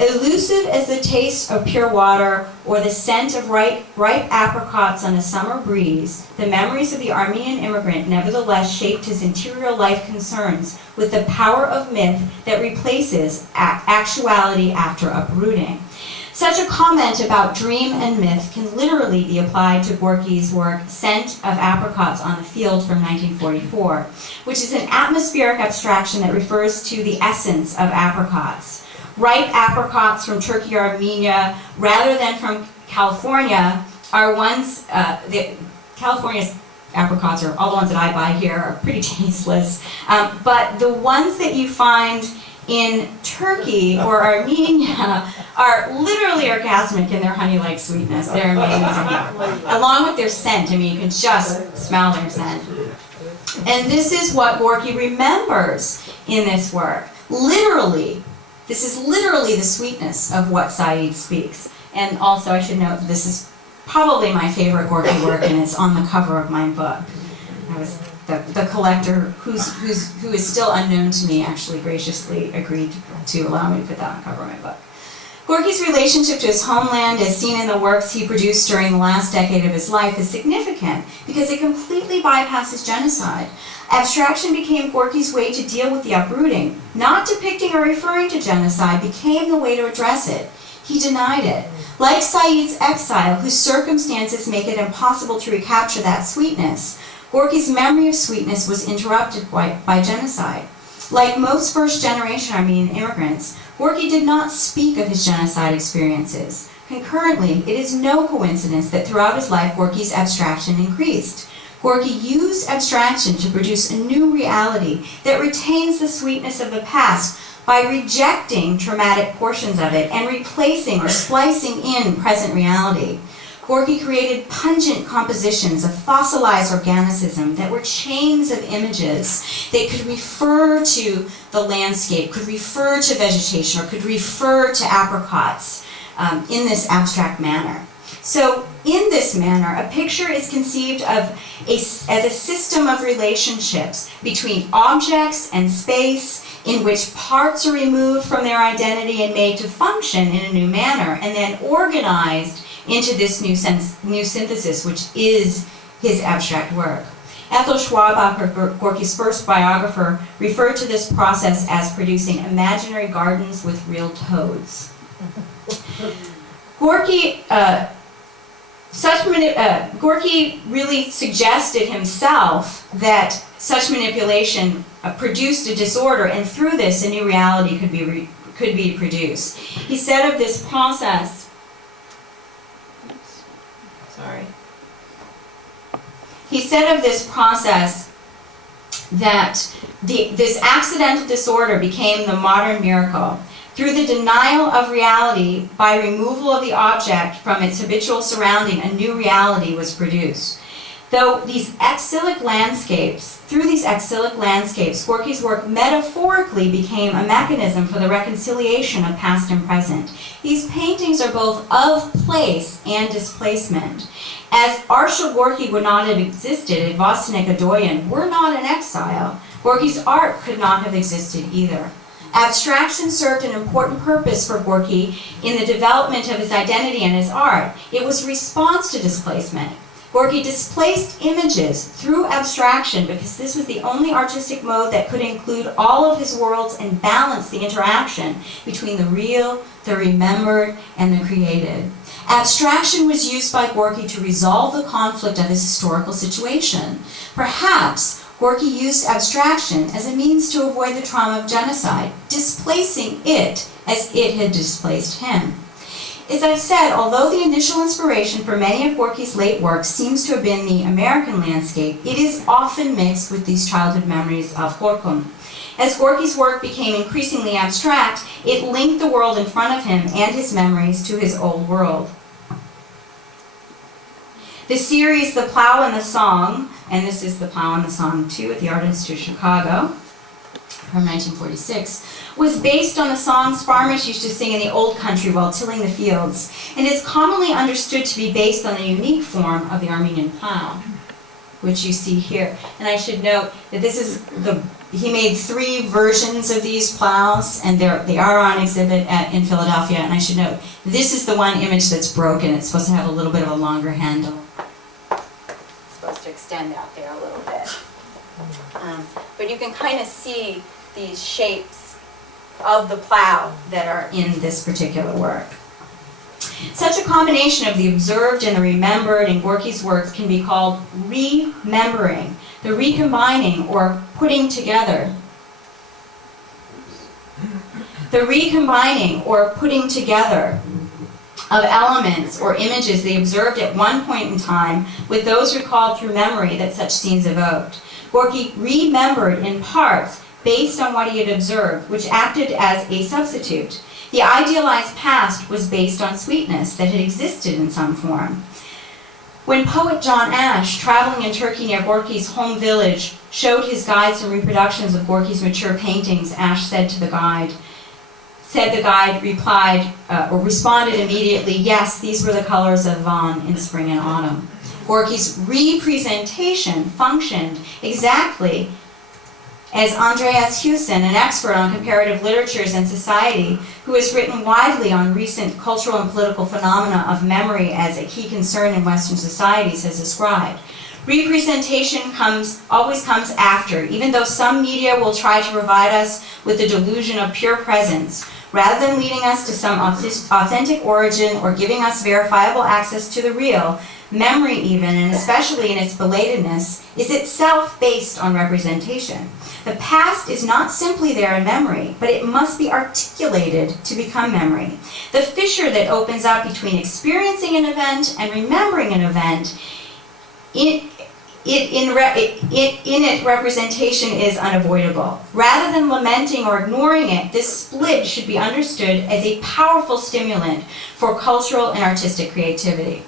Elusive as the taste of pure water or the scent of ripe apricots on a summer breeze, the memories of the Armenian immigrant nevertheless shaped his interior life concerns with the power of myth that replaces actuality after uprooting. Such a comment about dream and myth can literally be applied to Gorky's work, Scent of Apricots on the Field from 1944, which is an atmospheric abstraction that refers to the essence of apricots. ripe apricots from Turkey or Armenia, rather than from California, are ones, California's apricots, or all the ones that I buy here, are pretty tasteless. But the ones that you find in Turkey or Armenia are literally orgasmic in their honey-like sweetness. They're amazing. Along with their scent, I mean, you can just smell their scent. And this is what Gorky remembers in this work. Literally, this is literally the sweetness of what Said speaks. And also, I should note, this is probably my favorite Gorky work, and it's on the cover of my book. I was the collector, who is still unknown to me, actually graciously agreed to allow me to put that on the cover of my book. Gorky's relationship to his homeland, as seen in the works he produced during the last decade of his life, is significant because it completely bypasses genocide. Abstraction became Gorky's way to deal with the uprooting. Not depicting or referring to genocide became the way to address it. He denied it. Like Said's exile, whose circumstances make it impossible to recapture that sweetness, Gorky's memory of sweetness was interrupted by genocide. Like most first-generation Armenian immigrants, Gorky did not speak of his genocide experiences. Concurrently, it is no coincidence that throughout his life, Gorky's abstraction increased. Gorky used abstraction to produce a new reality that retains the sweetness of the past by rejecting traumatic portions of it and replacing or splicing in present reality. Gorky created pungent compositions of fossilized organicism that were chains of images. They could refer to the landscape, could refer to vegetation, or could refer to apricots in this abstract manner. So in this manner, a picture is conceived of as a system of relationships between objects and space, in which parts are removed from their identity and made to function in a new manner, and then organized into this new synthesis, which is his abstract work. Ethel Schwabacher, Gorky's first biographer, referred to this process as producing imaginary gardens with real toads. Gorky really suggested himself that such manipulation produced a disorder, and through this a new reality could be produced. He said of this process, He said of this process that this accidental disorder became the modern miracle. Through the denial of reality by removal of the object from its habitual surrounding, a new reality was produced. Through these exilic landscapes, Gorky's work metaphorically became a mechanism for the reconciliation of past and present. These paintings are both of place and displacement. As Arshile Gorky would not have existed if Vostinek Adoyan were not in exile, Gorky's art could not have existed either. Abstraction served an important purpose for Gorky in the development of his identity and his art. It was response to displacement. Gorky displaced images through abstraction because this was the only artistic mode that could include all of his worlds and balance the interaction between the real, the remembered, and the created. Abstraction was used by Gorky to resolve the conflict of his historical situation. Perhaps Gorky used abstraction as a means to avoid the trauma of genocide, displacing it as it had displaced him. As I've said, although the initial inspiration for many of Gorky's late works seems to have been the American landscape, it is often mixed with these childhood memories of Gorkum. As Gorky's work became increasingly abstract, it linked the world in front of him and his memories to his old world. The series The Plow and the Song, and this is The Plow and the Song 2 at the Art Institute of Chicago from 1946, was based on the songs farmers used to sing in the old country while tilling the fields, and is commonly understood to be based on the unique form of the Armenian plow, which you see here. And I should note that this is he made 3 versions of these plows, and they are on exhibit in Philadelphia. And I should note, this is the one image that's broken. It's supposed to have a little bit of a longer handle. It's supposed to extend out there a little bit. But you can kind of see these shapes of the plow that are in this particular work. Such a combination of the observed and the remembered in Gorky's works can be called remembering, the recombining or putting together. The recombining or putting together of elements or images they observed at one point in time with those recalled through memory that such scenes evoked. Gorky remembered in parts based on what he had observed, which acted as a substitute. The idealized past was based on sweetness that had existed in some form. When poet John Ash, traveling in Turkey near Gorky's home village, showed his guide some reproductions of Gorky's mature paintings, Ash said to the guide, replied, or responded immediately, yes, these were the colors of Van in spring and autumn. Gorky's representation functioned exactly as Andreas Hewson, an expert on comparative literatures and society, who has written widely on recent cultural and political phenomena of memory as a key concern in Western societies, has described. Representation always comes after, even though some media will try to provide us with the delusion of pure presence. Rather than leading us to some authentic origin or giving us verifiable access to the real, memory even, and especially in its belatedness, is itself based on representation. The past is not simply there in memory, but it must be articulated to become memory. The fissure that opens up between experiencing an event and remembering an event, in it, representation is unavoidable. Rather than lamenting or ignoring it, this split should be understood as a powerful stimulant for cultural and artistic creativity.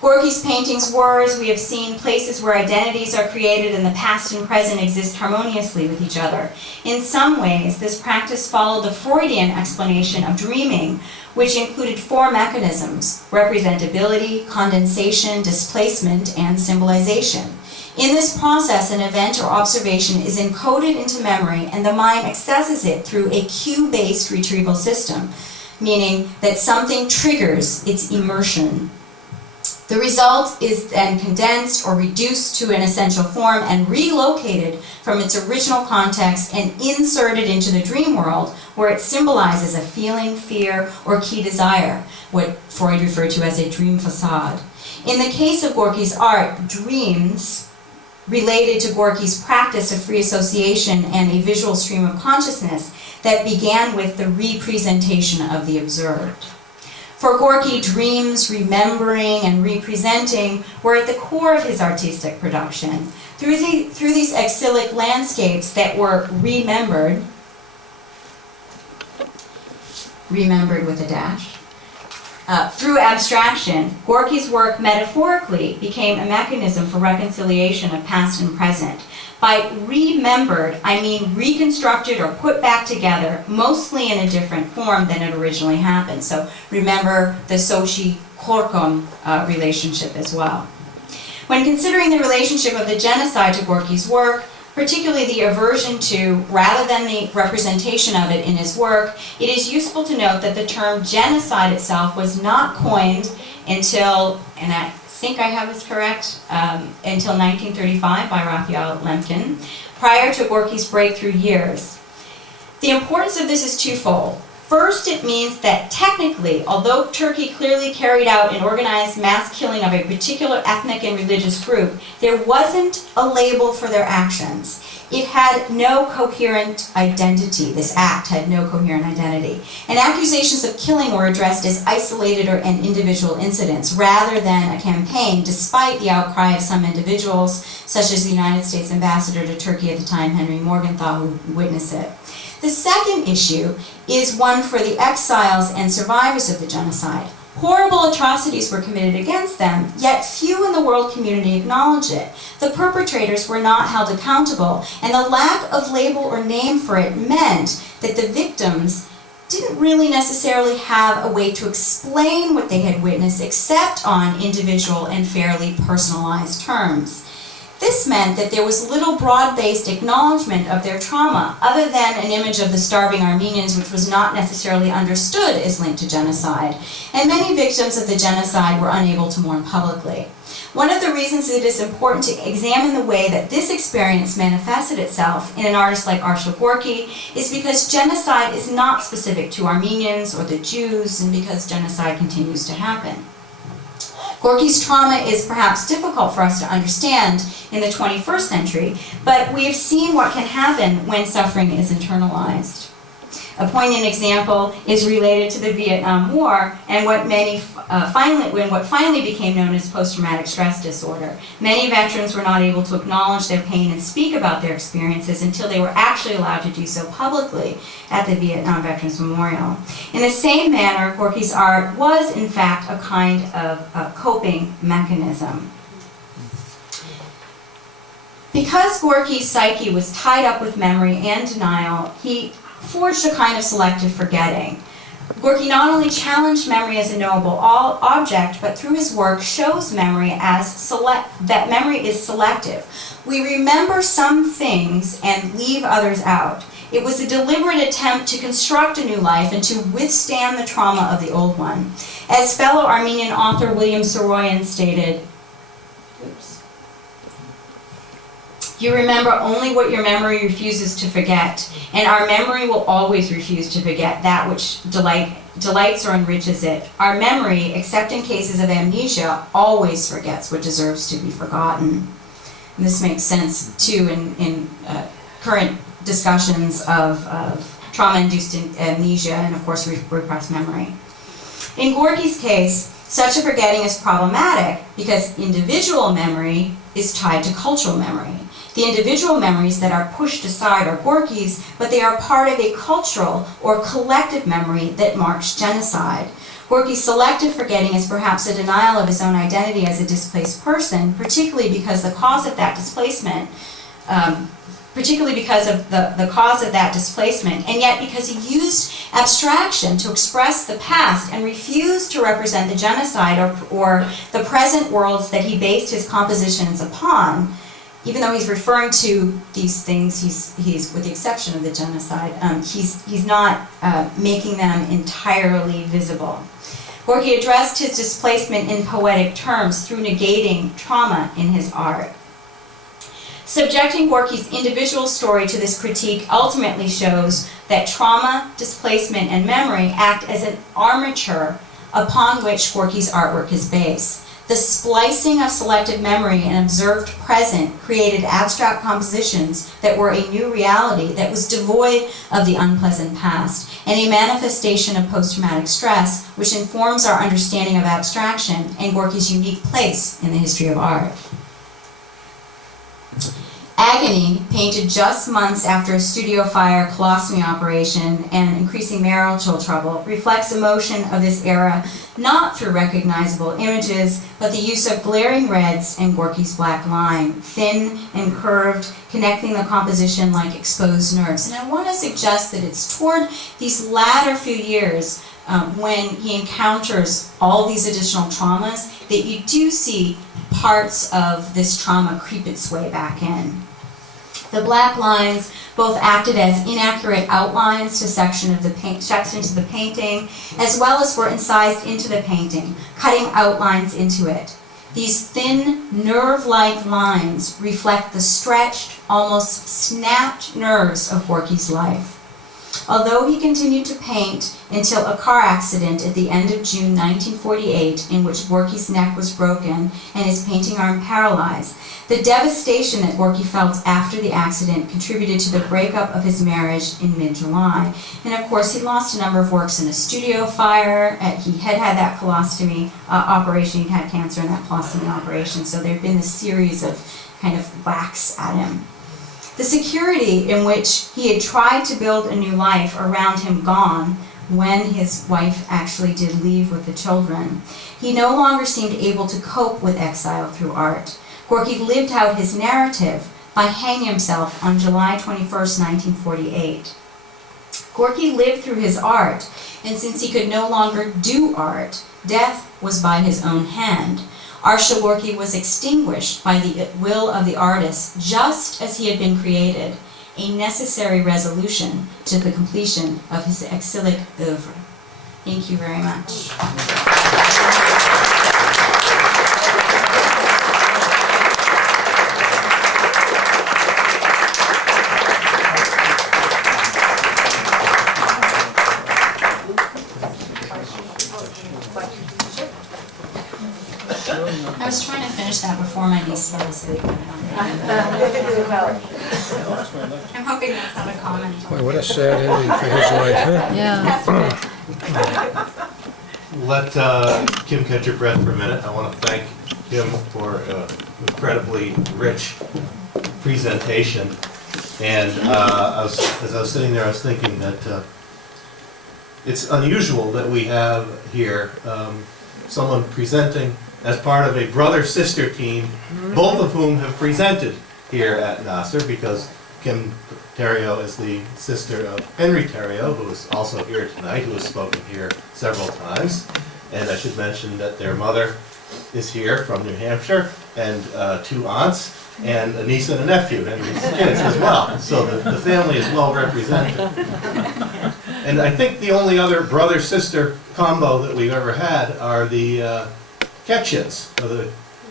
Gorky's paintings were, as we have seen, places where identities are created and the past and present exist harmoniously with each other. In some ways, this practice followed the Freudian explanation of dreaming, which included four mechanisms: representability, condensation, displacement, and symbolization. In this process, an event or observation is encoded into memory and the mind accesses it through a cue-based retrieval system, meaning that something triggers its immersion. The result is then condensed or reduced to an essential form and relocated from its original context and inserted into the dream world, where it symbolizes a feeling, fear, or key desire, what Freud referred to as a dream facade. In the case of Gorky's art, dreams related to Gorky's practice of free association and a visual stream of consciousness that began with the representation of the observed. For Gorky, dreams, remembering, and representing were at the core of his artistic production. Through these exilic landscapes that were remembered with a dash, through abstraction, Gorky's work metaphorically became a mechanism for reconciliation of past and present. By remembered, I mean reconstructed or put back together, mostly in a different form than it originally happened. So remember the Sochi-Korkum relationship as well. When considering the relationship of the genocide to Gorky's work, particularly the aversion to, rather than the representation of it in his work, it is useful to note that the term genocide itself was not coined until, and I think I have this correct, until 1935 by Raphael Lemkin, prior to Gorky's breakthrough years. The importance of this is twofold. First, it means that technically, although Turkey clearly carried out an organized mass killing of a particular ethnic and religious group, there wasn't a label for their actions. It had no coherent identity. This act had no coherent identity. And accusations of killing were addressed as isolated and individual incidents rather than a campaign, despite the outcry of some individuals, such as the United States ambassador to Turkey at the time, Henry Morgenthau, who witnessed it. The second issue is one for the exiles and survivors of the genocide. Horrible atrocities were committed against them, yet few in the world community acknowledge it. The perpetrators were not held accountable, and the lack of label or name for it meant that the victims didn't really necessarily have a way to explain what they had witnessed except on individual and fairly personalized terms. This meant that there was little broad-based acknowledgement of their trauma, other than an image of the starving Armenians, which was not necessarily understood as linked to genocide, and many victims of the genocide were unable to mourn publicly. One of the reasons it is important to examine the way that this experience manifested itself in an artist like Arshile Gorky is because genocide is not specific to Armenians or the Jews, and because genocide continues to happen. Gorky's trauma is perhaps difficult for us to understand in the 21st century, but we have seen what can happen when suffering is internalized. A poignant example is related to the Vietnam War and what finally became known as post-traumatic stress disorder. Many veterans were not able to acknowledge their pain and speak about their experiences until they were actually allowed to do so publicly at the Vietnam Veterans Memorial. In the same manner, Gorky's art was, in fact, a kind of coping mechanism. Because Gorky's psyche was tied up with memory and denial, he forged a kind of selective forgetting. Gorky not only challenged memory as a knowable object, but through his work shows memory as that memory is selective. We remember some things and leave others out. It was a deliberate attempt to construct a new life and to withstand the trauma of the old one. As fellow Armenian author William Saroyan stated, "You remember only what your memory refuses to forget, and our memory will always refuse to forget that which delights or enriches it. Our memory, except in cases of amnesia, always forgets what deserves to be forgotten." And this makes sense, too, in current discussions of trauma-induced amnesia and, of course, repressed memory. In Gorky's case, such a forgetting is problematic because individual memory is tied to cultural memory. The individual memories that are pushed aside are Gorky's, but they are part of a cultural or collective memory that marks genocide. Gorky's selective forgetting is perhaps a denial of his own identity as a displaced person, particularly because the cause of that displacement, and yet because he used abstraction to express the past and refused to represent the genocide or the present worlds that he based his compositions upon. Even though he's referring to these things, he's with the exception of the genocide, he's not making them entirely visible. Gorky addressed his displacement in poetic terms through negating trauma in his art. Subjecting Gorky's individual story to this critique ultimately shows that trauma, displacement, and memory act as an armature upon which Gorky's artwork is based. The splicing of selective memory and observed present created abstract compositions that were a new reality that was devoid of the unpleasant past, and a manifestation of post-traumatic stress, which informs our understanding of abstraction and Gorky's unique place in the history of art. Agony, painted just months after a studio fire, colostomy operation, and increasing marital trouble, reflects emotion of this era not through recognizable images, but the use of glaring reds and Gorky's black line, thin and curved, connecting the composition like exposed nerves. And I want to suggest that it's toward these latter few years when he encounters all these additional traumas that you do see parts of this trauma creep its way back in. The black lines both acted as inaccurate outlines to sections of the painting, as well as were incised into the painting, cutting outlines into it. These thin, nerve-like lines reflect the stretched, almost snapped nerves of Gorky's life. Although he continued to paint until a car accident at the end of June 1948, in which Gorky's neck was broken and his painting arm paralyzed, the devastation that Gorky felt after the accident contributed to the breakup of his marriage in mid-July. And of course, he lost a number of works in a studio fire. He had that colostomy operation. He'd had cancer in that colostomy operation. So there had been a series of kind of whacks at him. The security in which he had tried to build a new life around him gone when his wife actually did leave with the children, he no longer seemed able to cope with exile through art. Gorky lived out his narrative by hanging himself on July 21st, 1948. Gorky lived through his art, and since he could no longer do art, death was by his own hand. Arshile Gorky was extinguished by the will of the artist just as he had been created, a necessary resolution to the completion of his exilic oeuvre. Thank you very much. I was trying to finish that before my niece fell asleep. I'm hoping that's not a comment. Boy, what a sad ending for his life, huh? Let Kim catch your breath for a minute. I want to thank Kim for an incredibly rich presentation. And as I was sitting there, I was thinking that it's unusual that we have here someone presenting as part of a brother-sister team, both of whom have presented here at NAASR, because Kim Theriault is the sister of Henry Theriault, who is also here tonight, who has spoken here several times. And I should mention that their mother is here from New Hampshire, and two aunts, and a niece and a nephew, Henry's kids as well. So the family is well represented. And I think the only other brother-sister combo that we've ever had are the Ketchins.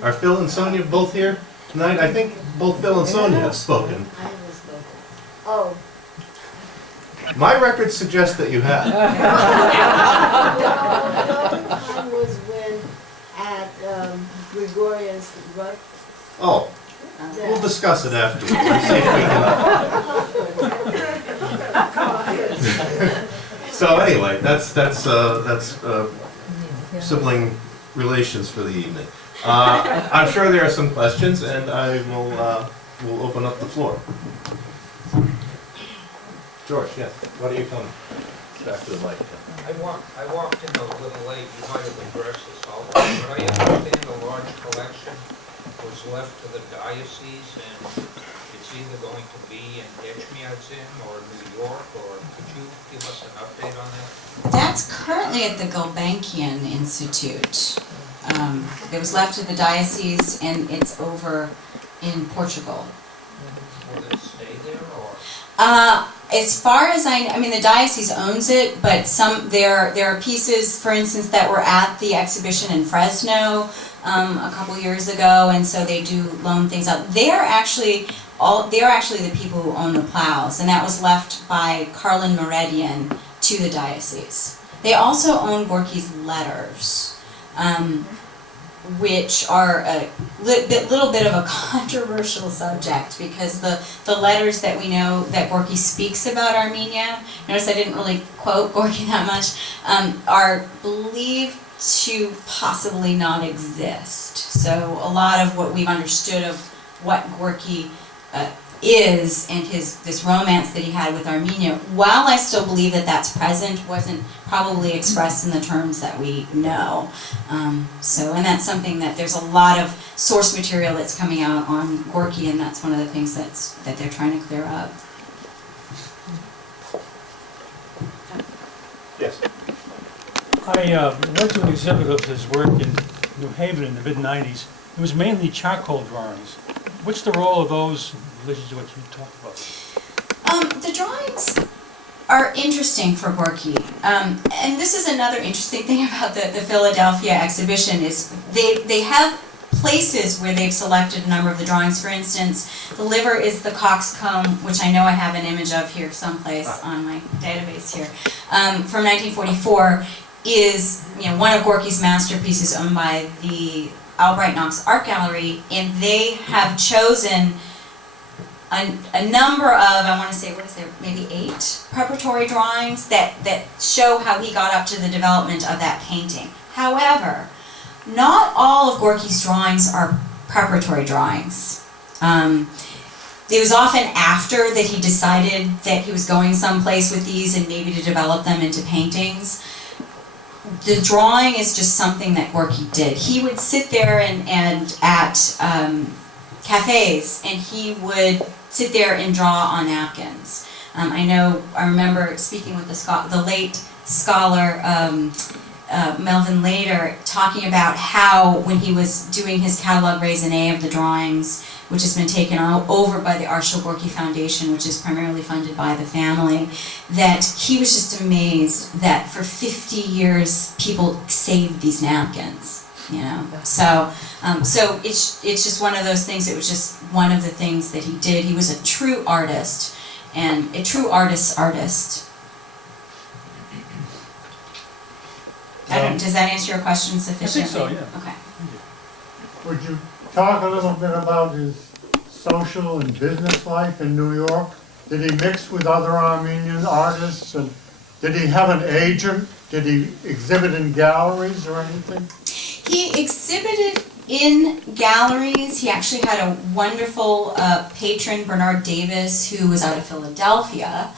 Are Phil and Sonia both here tonight? I think both Phil and Sonia have spoken. I was spoken. Oh. My records suggest that you have. No, the only time was when at Gregorian's, right? Oh, we'll discuss it afterwards. We'll see if we can. So anyway, that's sibling relations for the evening. I'm sure there are some questions, and I will open up the floor. George, yes. Why don't you come back to the mic? I walked in a little late, you might have addressed this all, but I understand a large collection was left to the diocese, and it's either going to be in Etchmiadzin or New York, or could you give us an update on that? That's currently at the Gulbenkian Institute. It was left to the diocese, and it's over in Portugal. Will it stay there, or? As far as I mean, the diocese owns it, but there are pieces, for instance, that were at the exhibition in Fresno a couple years ago, and so they do loan things out. They are actually the people who own the plows, and that was left by Karlin Meredian to the diocese. They also own Gorky's letters, which are a little bit of a controversial subject, because the letters that we know that Gorky speaks about Armenia, notice I didn't really quote Gorky that much, are believed to possibly not exist. So a lot of what we've understood of what Gorky is, and this romance that he had with Armenia, while I still believe that that's present, wasn't probably expressed in the terms that we know. And that's something that there's a lot of source material that's coming out on Gorky, and that's one of the things that they're trying to clear up. Yes. I went to an exhibit of his work in New Haven in the mid-90s. It was mainly charcoal drawings. What's the role of those in relation to what you talked about? The drawings are interesting for Gorky. And this is another interesting thing about the Philadelphia exhibition, is they have places where they've selected a number of the drawings. For instance, the liver is the coxcomb, which I know I have an image of here someplace on my database here, from 1944, is one of Gorky's masterpieces, owned by the Albright Knox Art Gallery, and they have chosen a number of, I want to say, what is there, maybe 8 preparatory drawings that show how he got up to the development of that painting. However, not all of Gorky's drawings are preparatory drawings. It was often after that he decided that he was going someplace with these and maybe to develop them into paintings. The drawing is just something that Gorky did. He would sit there and at cafes, and he would sit there and draw on napkins. I remember speaking with the late scholar Melvin Lader, talking about how when he was doing his catalog raisonné of the drawings, which has been taken over by the Arshile Gorky Foundation, which is primarily funded by the family, that he was just amazed that for 50 years people saved these napkins, So it's just one of those things. It was just one of the things that he did. He was a true artist, and a true artist's artist. Does that answer your question sufficiently? I think so, yeah. Okay. Would you talk a little bit about his social and business life in New York? Did he mix with other Armenian artists? And did he have an agent? Did he exhibit in galleries or anything? He exhibited in galleries. He actually had a wonderful patron, Bernard Davis, who was out of Philadelphia.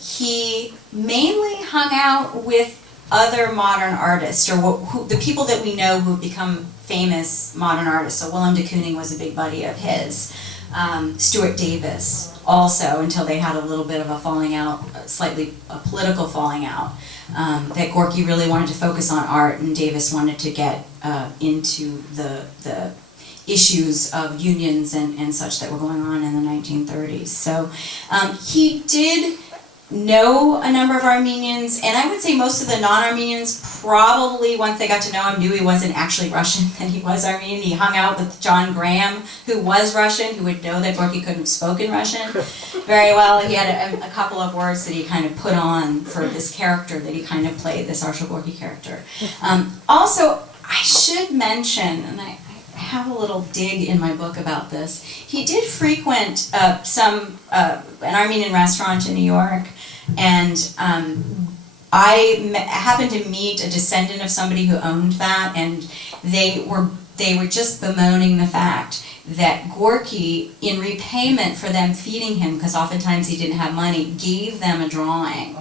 He mainly hung out with other modern artists, or the people that we know who have become famous modern artists. So Willem de Kooning was a big buddy of his. Stuart Davis also, until they had a little bit of a falling out, slightly a political falling out. That Gorky really wanted to focus on art, and Davis wanted to get into the issues of unions and such that were going on in the 1930s. So he did know a number of Armenians, and I would say most of the non-Armenians probably, once they got to know him, knew he wasn't actually Russian, that he was Armenian. He hung out with John Graham, who was Russian, who would know that Gorky couldn't have spoken Russian very well. He had a couple of words that he kind of put on for this character that he kind of played, this Arshile Gorky character. Also, I should mention, and I have a little dig in my book about this, he did frequent an Armenian restaurant in New York, and I happened to meet a descendant of somebody who owned that, and they were just bemoaning the fact that Gorky, in repayment for them feeding him, because oftentimes he didn't have money, gave them a drawing.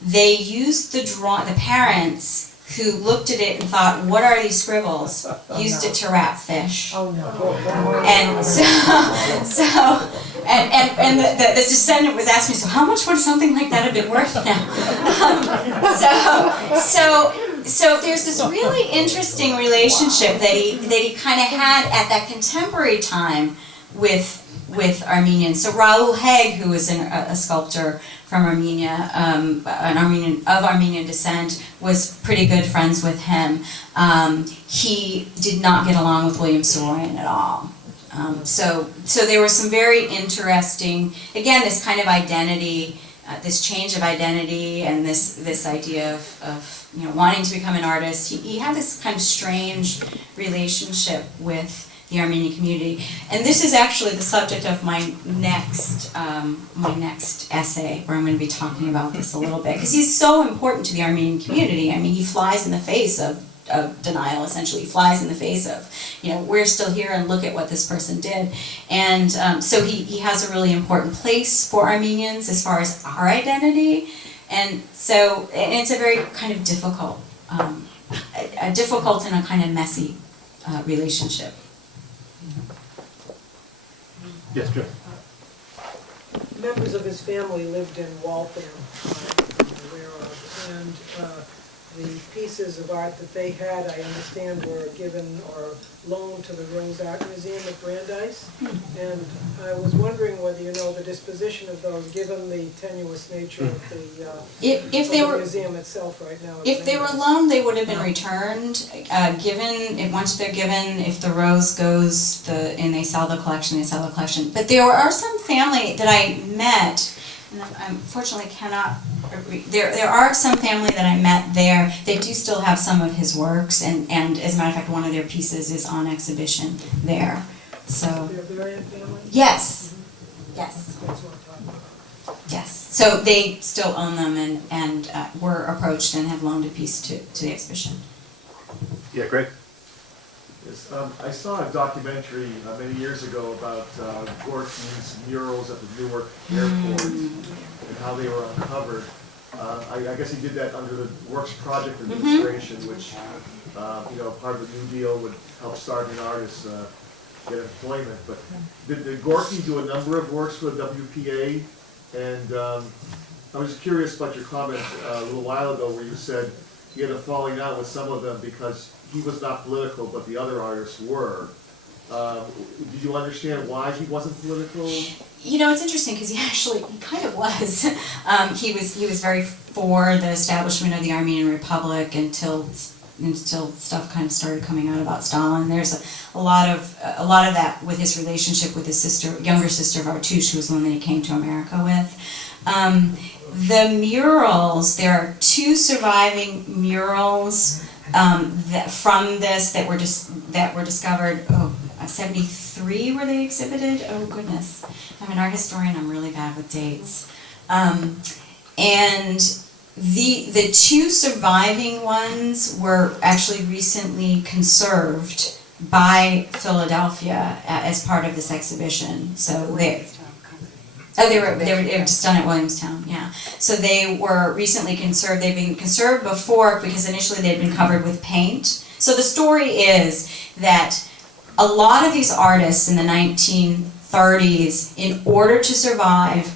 They used the parents who looked at it and thought, what are these scribbles? Used it to wrap fish. Oh no. And the descendant was asking me, so how much would something like that have been worth now? So there's this really interesting relationship that he kind of had at that contemporary time with Armenians. So Raoul Heg, who was a sculptor from Armenia, of Armenian descent, was pretty good friends with him. He did not get along with William Saroyan at all. So there was some very interesting, again, this kind of identity, this change of identity, and this idea of wanting to become an artist. He had this kind of strange relationship with the Armenian community, and this is actually the subject of my next essay, where I'm going to be talking about this a little bit, because he's so important to the Armenian community. I mean, he flies in the face of denial, essentially. He flies in the face of, we're still here and look at what this person did. And so he has a really important place for Armenians as far as our identity, and it's a very kind of difficult and a kind of messy relationship. Yes, Joe. Members of his family lived in Waltham, I'm aware of, and the pieces of art that they had, I understand, were given or loaned to the Rose Art Museum at Brandeis. And I was wondering whether you know the disposition of those, given the tenuous nature of the museum itself right now. If they were loaned, they would have been returned. Once they're given, if the Rose goes, and they sell the collection, they sell the collection. But there are some family that I met, and I unfortunately cannot. There are some family that I met there. They do still have some of his works, and as a matter of fact, one of their pieces is on exhibition there. So. The Bavarian family? Yes. Yes. That's what I'm talking about. Yes. So they still own them, and were approached and have loaned a piece to the exhibition. Yeah, Greg. Yes, I saw a documentary many years ago about Gorky's murals at the Newark airport and how they were uncovered. I guess he did that under the Works Project Administration, which, part of the New Deal would help starving artists get employment. But did Gorky do a number of works for the WPA? And I was just curious about your comment a little while ago where you said he had a falling out with some of them because he was not political, but the other artists were. Did you understand why he wasn't political? It's interesting because he kind of was. He was very for the establishment of the Armenian Republic until stuff kind of started coming out about Stalin. There's a lot of that with his relationship with his younger sister Vartush, who was the one that he came to America with. The murals, there are 2 surviving murals from this that were discovered 73 1993 where they exhibited. Oh goodness, I'm an art historian, I'm really bad with dates. And the two surviving ones were actually recently conserved by Philadelphia as part of this exhibition. So they were just done at Williamstown, yeah. So they were recently conserved. They've been conserved before because initially they'd been covered with paint. So the story is that a lot of these artists in the 1930s, in order to survive,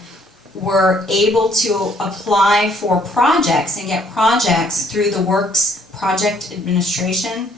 were able to apply for projects and get projects through the Works Project Administration.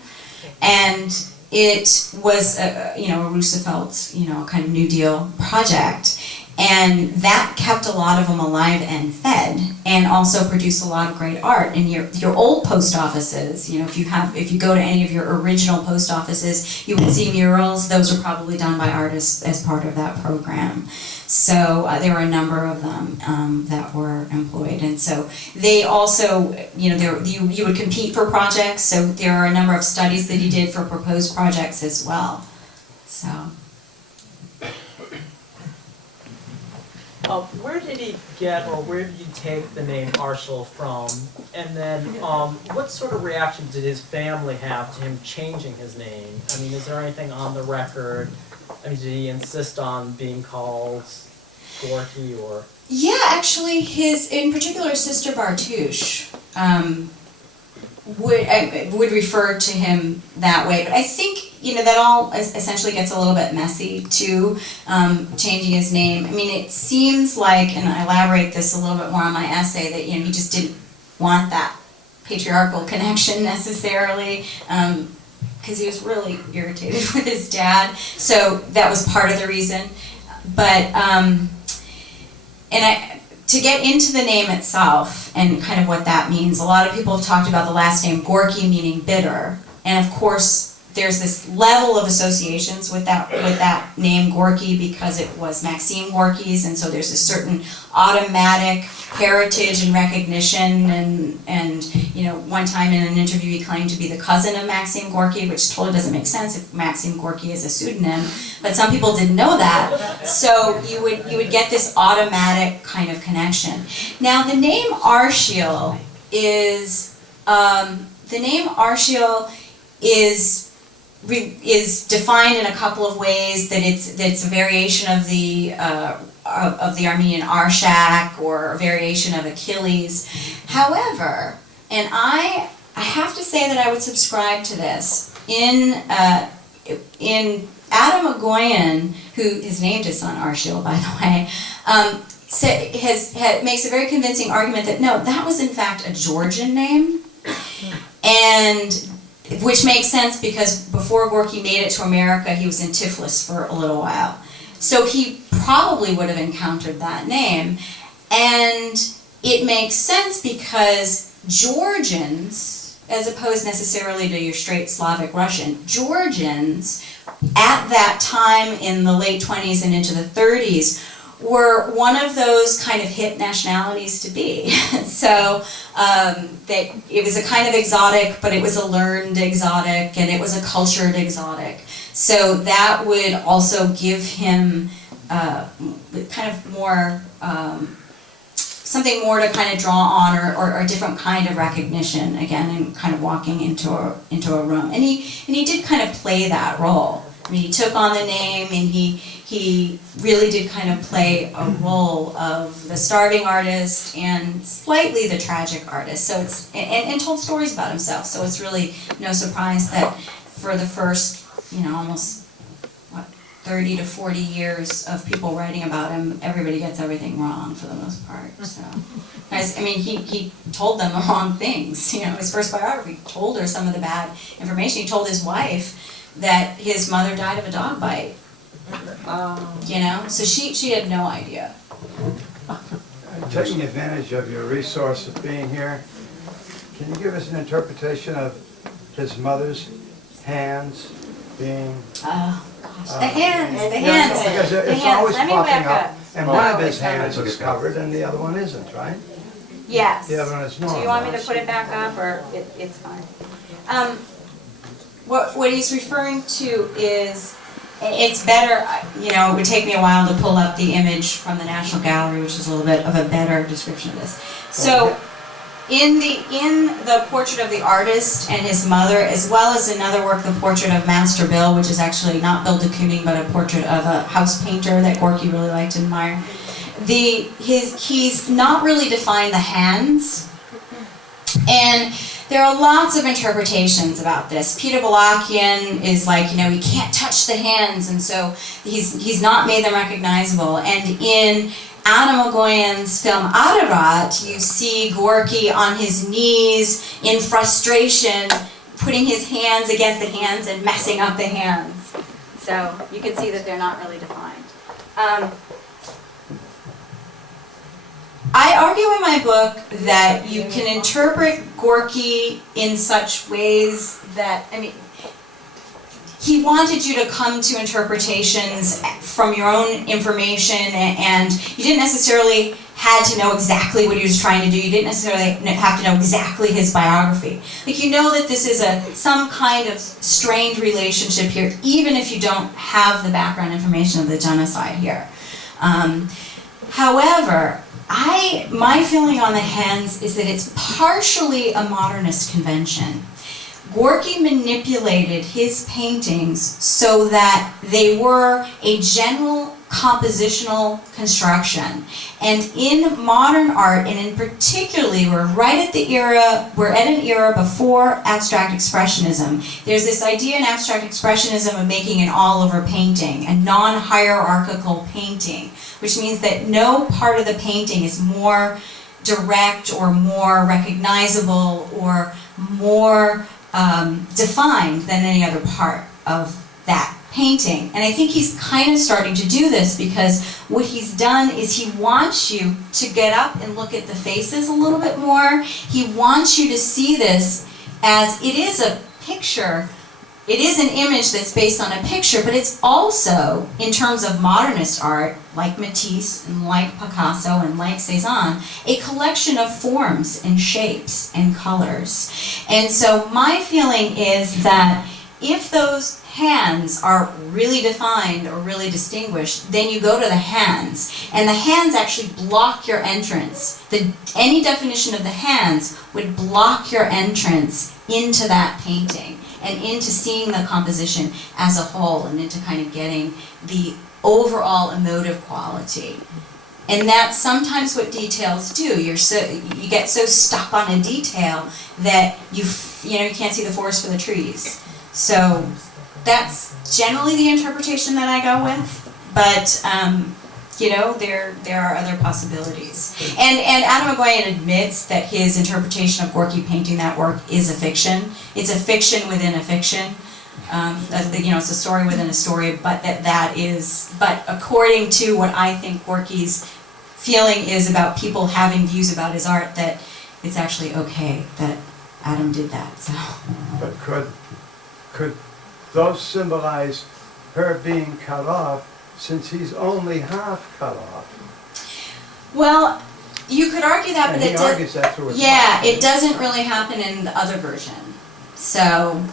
And it was a Roosevelt, kind of New Deal project. And that kept a lot of them alive and fed, and also produced a lot of great art. And your old post offices, if you go to any of your original post offices, you would see murals. Those were probably done by artists as part of that program. So there were a number of them that were employed, and so they also, you would compete for projects. So there are a number of studies that he did for proposed projects as well. So. Where did he get, or where did you take the name Arshile from? And then, what sort of reaction did his family have to him changing his name? I mean, is there anything on the record? I mean, did he insist on being called Gorky, or? Yeah, actually, in particular, Sister Bartouche would refer to him that way. But I think, that all essentially gets a little bit messy too, changing his name. I mean, it seems like, and I elaborate this a little bit more on my essay, that, he just didn't want that patriarchal connection necessarily, because he was really irritated with his dad. So that was part of the reason. But, to get into the name itself and kind of what that means, a lot of people have talked about the last name Gorky meaning bitter, and of course there's this level of associations with that name Gorky because it was Maxime Gorky's, and so there's a certain automatic heritage and recognition, and one time in an interview he claimed to be the cousin of Maxime Gorky, which totally doesn't make sense if Maxime Gorky is a pseudonym, but some people didn't know that. So you would get this automatic kind of connection. Now the name Arshile is defined in a couple of ways. That it's a variation of the Armenian Arshak, or a variation of Achilles. However, and I have to say that I would subscribe to this. In Adam Agoyan, who has named his son Arshile, by the way, makes a very convincing argument that no, that was in fact a Georgian name, and which makes sense because before Gorky made it to America, he was in Tiflis for a little while. So he probably would have encountered that name, and it makes sense because Georgians, as opposed necessarily to your straight Slavic Russian, Georgians at that time in the late 20s and into the 30s were one of those kind of hip nationalities to be. So that it was a kind of exotic, but it was a learned exotic, and it was a cultured exotic. So that would also give him kind of more, something more to kind of draw on, or a different kind of recognition, again, and kind of walking into a room. And he did kind of play that role. I mean, he took on the name, and he really did kind of play a role of the starving artist and slightly the tragic artist. So it's and told stories about himself. So it's really no surprise that for the first, almost 30 to 40 years of people writing about him, everybody gets everything wrong for the most part. So, guys, I mean, he told them the wrong things. His first biography told her some of the bad information. He told his wife that his mother died of a dog bite. So she had no idea. Taking advantage of your resource of being here, can you give us an interpretation of his mother's hands being... The hands. Because it's always Let me popping back up, up. and one of his hands is covered and the other one isn't, right? Yes. The other one is normal. Do you want me to put it back up, or it's fine? What he's referring to is it's better, you know, it would take me a while to pull up the image from the National Gallery, which is a little bit of a better description of this. So, in the portrait of the artist and his mother, as well as another work, the portrait of Master Bill, which is actually not Bill de Kooning, but a portrait of a house painter that Gorky really liked and admired. He's not really defined the hands, and there are lots of interpretations about this. Peter Balakian is like, you know, he can't touch the hands, and so he's not made them recognizable. And in Adam Ogoyan's film Ararat, you see Gorky on his knees in frustration, putting his hands against the hands and messing up the hands. So you can see that they're not really defined. I argue in my book that you can interpret Gorky in such ways that, I mean, he wanted you to come to interpretations from your own information, and you didn't necessarily had to know exactly what he was trying to do. You didn't necessarily have to know exactly his biography. Like, you know that this is some kind of strained relationship here, even if you don't have the background information of the genocide here. However, my feeling on the hands is that it's partially a modernist convention. Gorky manipulated his paintings so that they were a general compositional construction. And in modern art, and in particularly, we're at an era before abstract expressionism. There's this idea in abstract expressionism of making an all-over painting, a non-hierarchical painting, which means that no part of the painting is more direct or more recognizable or more defined than any other part of that painting. And I think he's kind of starting to do this, because what he's done is he wants you to get up and look at the faces a little bit more. He wants you to see this as it is a picture. It is an image that's based on a picture, but it's also, in terms of modernist art, like Matisse and like Picasso and like Cézanne, a collection of forms and shapes and colors. And so my feeling is that if those hands are really defined or really distinguished, then you go to the hands. And the hands actually block your entrance. Any definition of the hands would block your entrance into that painting and into seeing the composition as a whole and into kind of getting the overall emotive quality. And that's sometimes what details do. You get so stuck on a detail that you can't see the forest for the trees. So that's generally the interpretation that I go with, but there are other possibilities. And Adam Ogoyan admits that his interpretation of Gorky painting that work is a fiction. It's a fiction within a fiction. It's a story within a story, but but according to what I think Gorky's feeling is about people having views about his art, that it's actually okay that Adam did that. So. But could those symbolize her being cut off, since he's only half cut off? Well, you could argue that, but it doesn't really happen in the other version. So,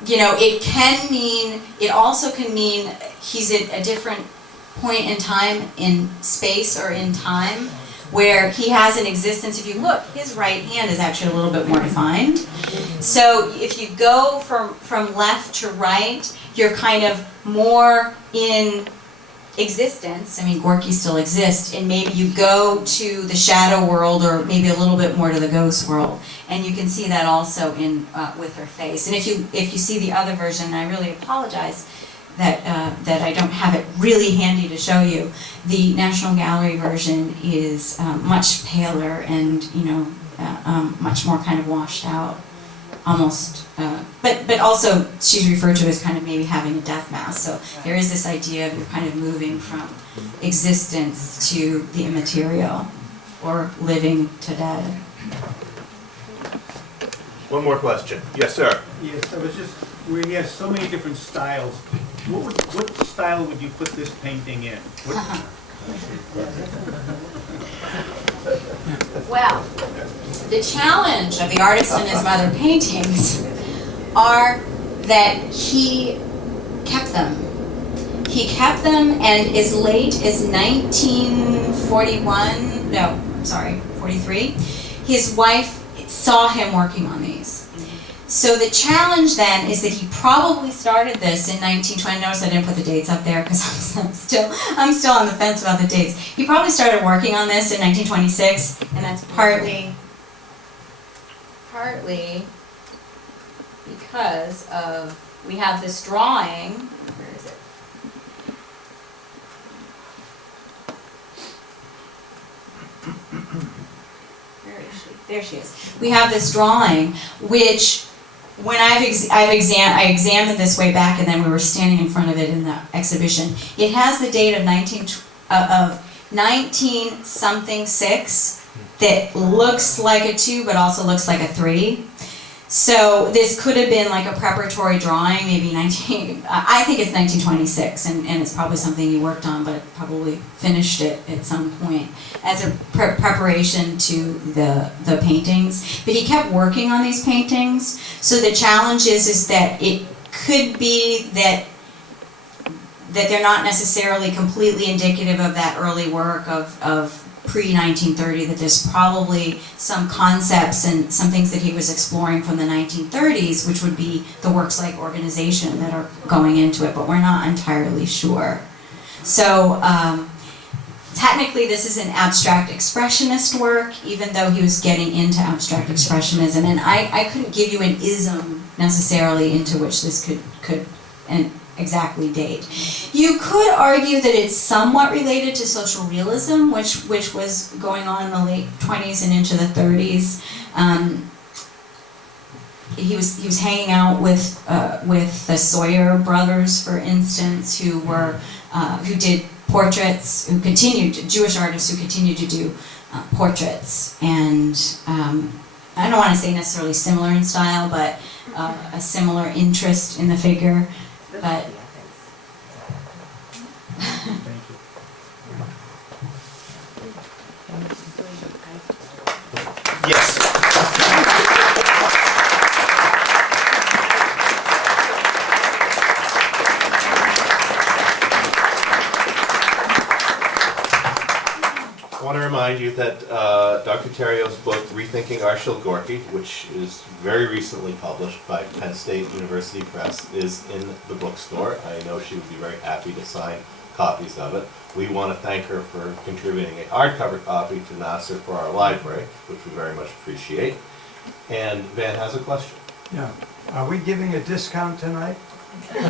it also can mean he's at a different point in time, in space or in time, where he has an existence. If you look, his right hand is actually a little bit more defined. So if you go from left to right, you're kind of more in existence. I mean, Gorky still exists, and maybe you go to the shadow world, or maybe a little bit more to the ghost world, and you can see that also in with her face. And if you see the other version, and I really apologize that I don't have it really handy to show you. The National Gallery version is much paler and much more kind of washed out, almost. But also she's referred to as kind of maybe having a death mask. So there is this idea of you're kind of moving from existence to the immaterial, or living to dead. One more question. Yes, sir. Yes, I was just, where he has so many different styles, what style would you put this painting in? Well, the challenge of the artist and his mother paintings are that he kept them. He kept them, and as late as 1941, no, sorry, 43, his wife saw him working on these. So the challenge then is that he probably started this in 1920. Notice I didn't put the dates up there because I'm still on the fence about the dates. He probably started working on this in 1926, and that's partly because of, we have this drawing. Where is it? Where is she? There she is. We have this drawing, which when I examined this way back, and then we were standing in front of it in the exhibition. It has the date of 19-something-6 that looks like a 2, but also looks like a 3. So this could have been like a preparatory drawing, maybe I think it's 1926, and it's probably something he worked on, but probably finished it at some point as a preparation to the paintings. But he kept working on these paintings, so the challenge is that it could be that they're not necessarily completely indicative of that early work of pre-1930, that there's probably some concepts and some things that he was exploring from the 1930s, which would be the works-like organization that are going into it, but we're not entirely sure. So technically this is an abstract expressionist work, even though he was getting into abstract expressionism, and I couldn't give you an ism necessarily into which this could exactly date. You could argue that it's somewhat related to social realism, which was going on in the late 20s and into the 30s. He was hanging out with the Sawyer brothers, for instance, who did portraits, Jewish artists who continued to do portraits, and I don't want to say necessarily similar in style, but a similar interest in the figure. But Yes. I want to remind you that Dr. Theriault's book, Rethinking Arshile Gorky, which is very recently published by Penn State University Press, is in the bookstore. I know she would be very happy to sign copies of it. We want to thank her for contributing a hardcover copy to NAASR for our library, which we very much appreciate. And Van has a question. Yeah. Are we giving a discount tonight? Are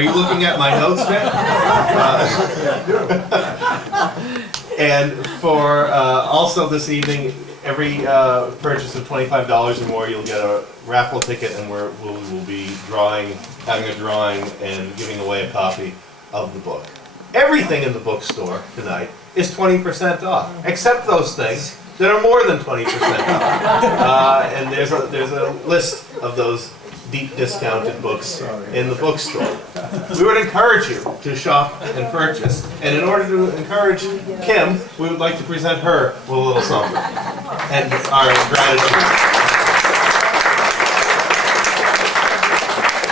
you looking at my notes, Van? And for also this evening, every purchase of $25 or more, you'll get a raffle ticket, and we will be having a drawing and giving away a copy of the book. Everything in the bookstore tonight is 20% off, except those things that are more than 20% off. And there's a list of those deep discounted books in the bookstore. We would encourage you to shop and purchase, and in order to encourage Kim, we would like to present her with a little something and our gratitude.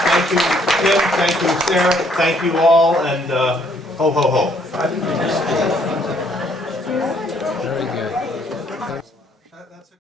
Thank you, Kim. Thank you, Sarah. Thank you all, and ho ho ho.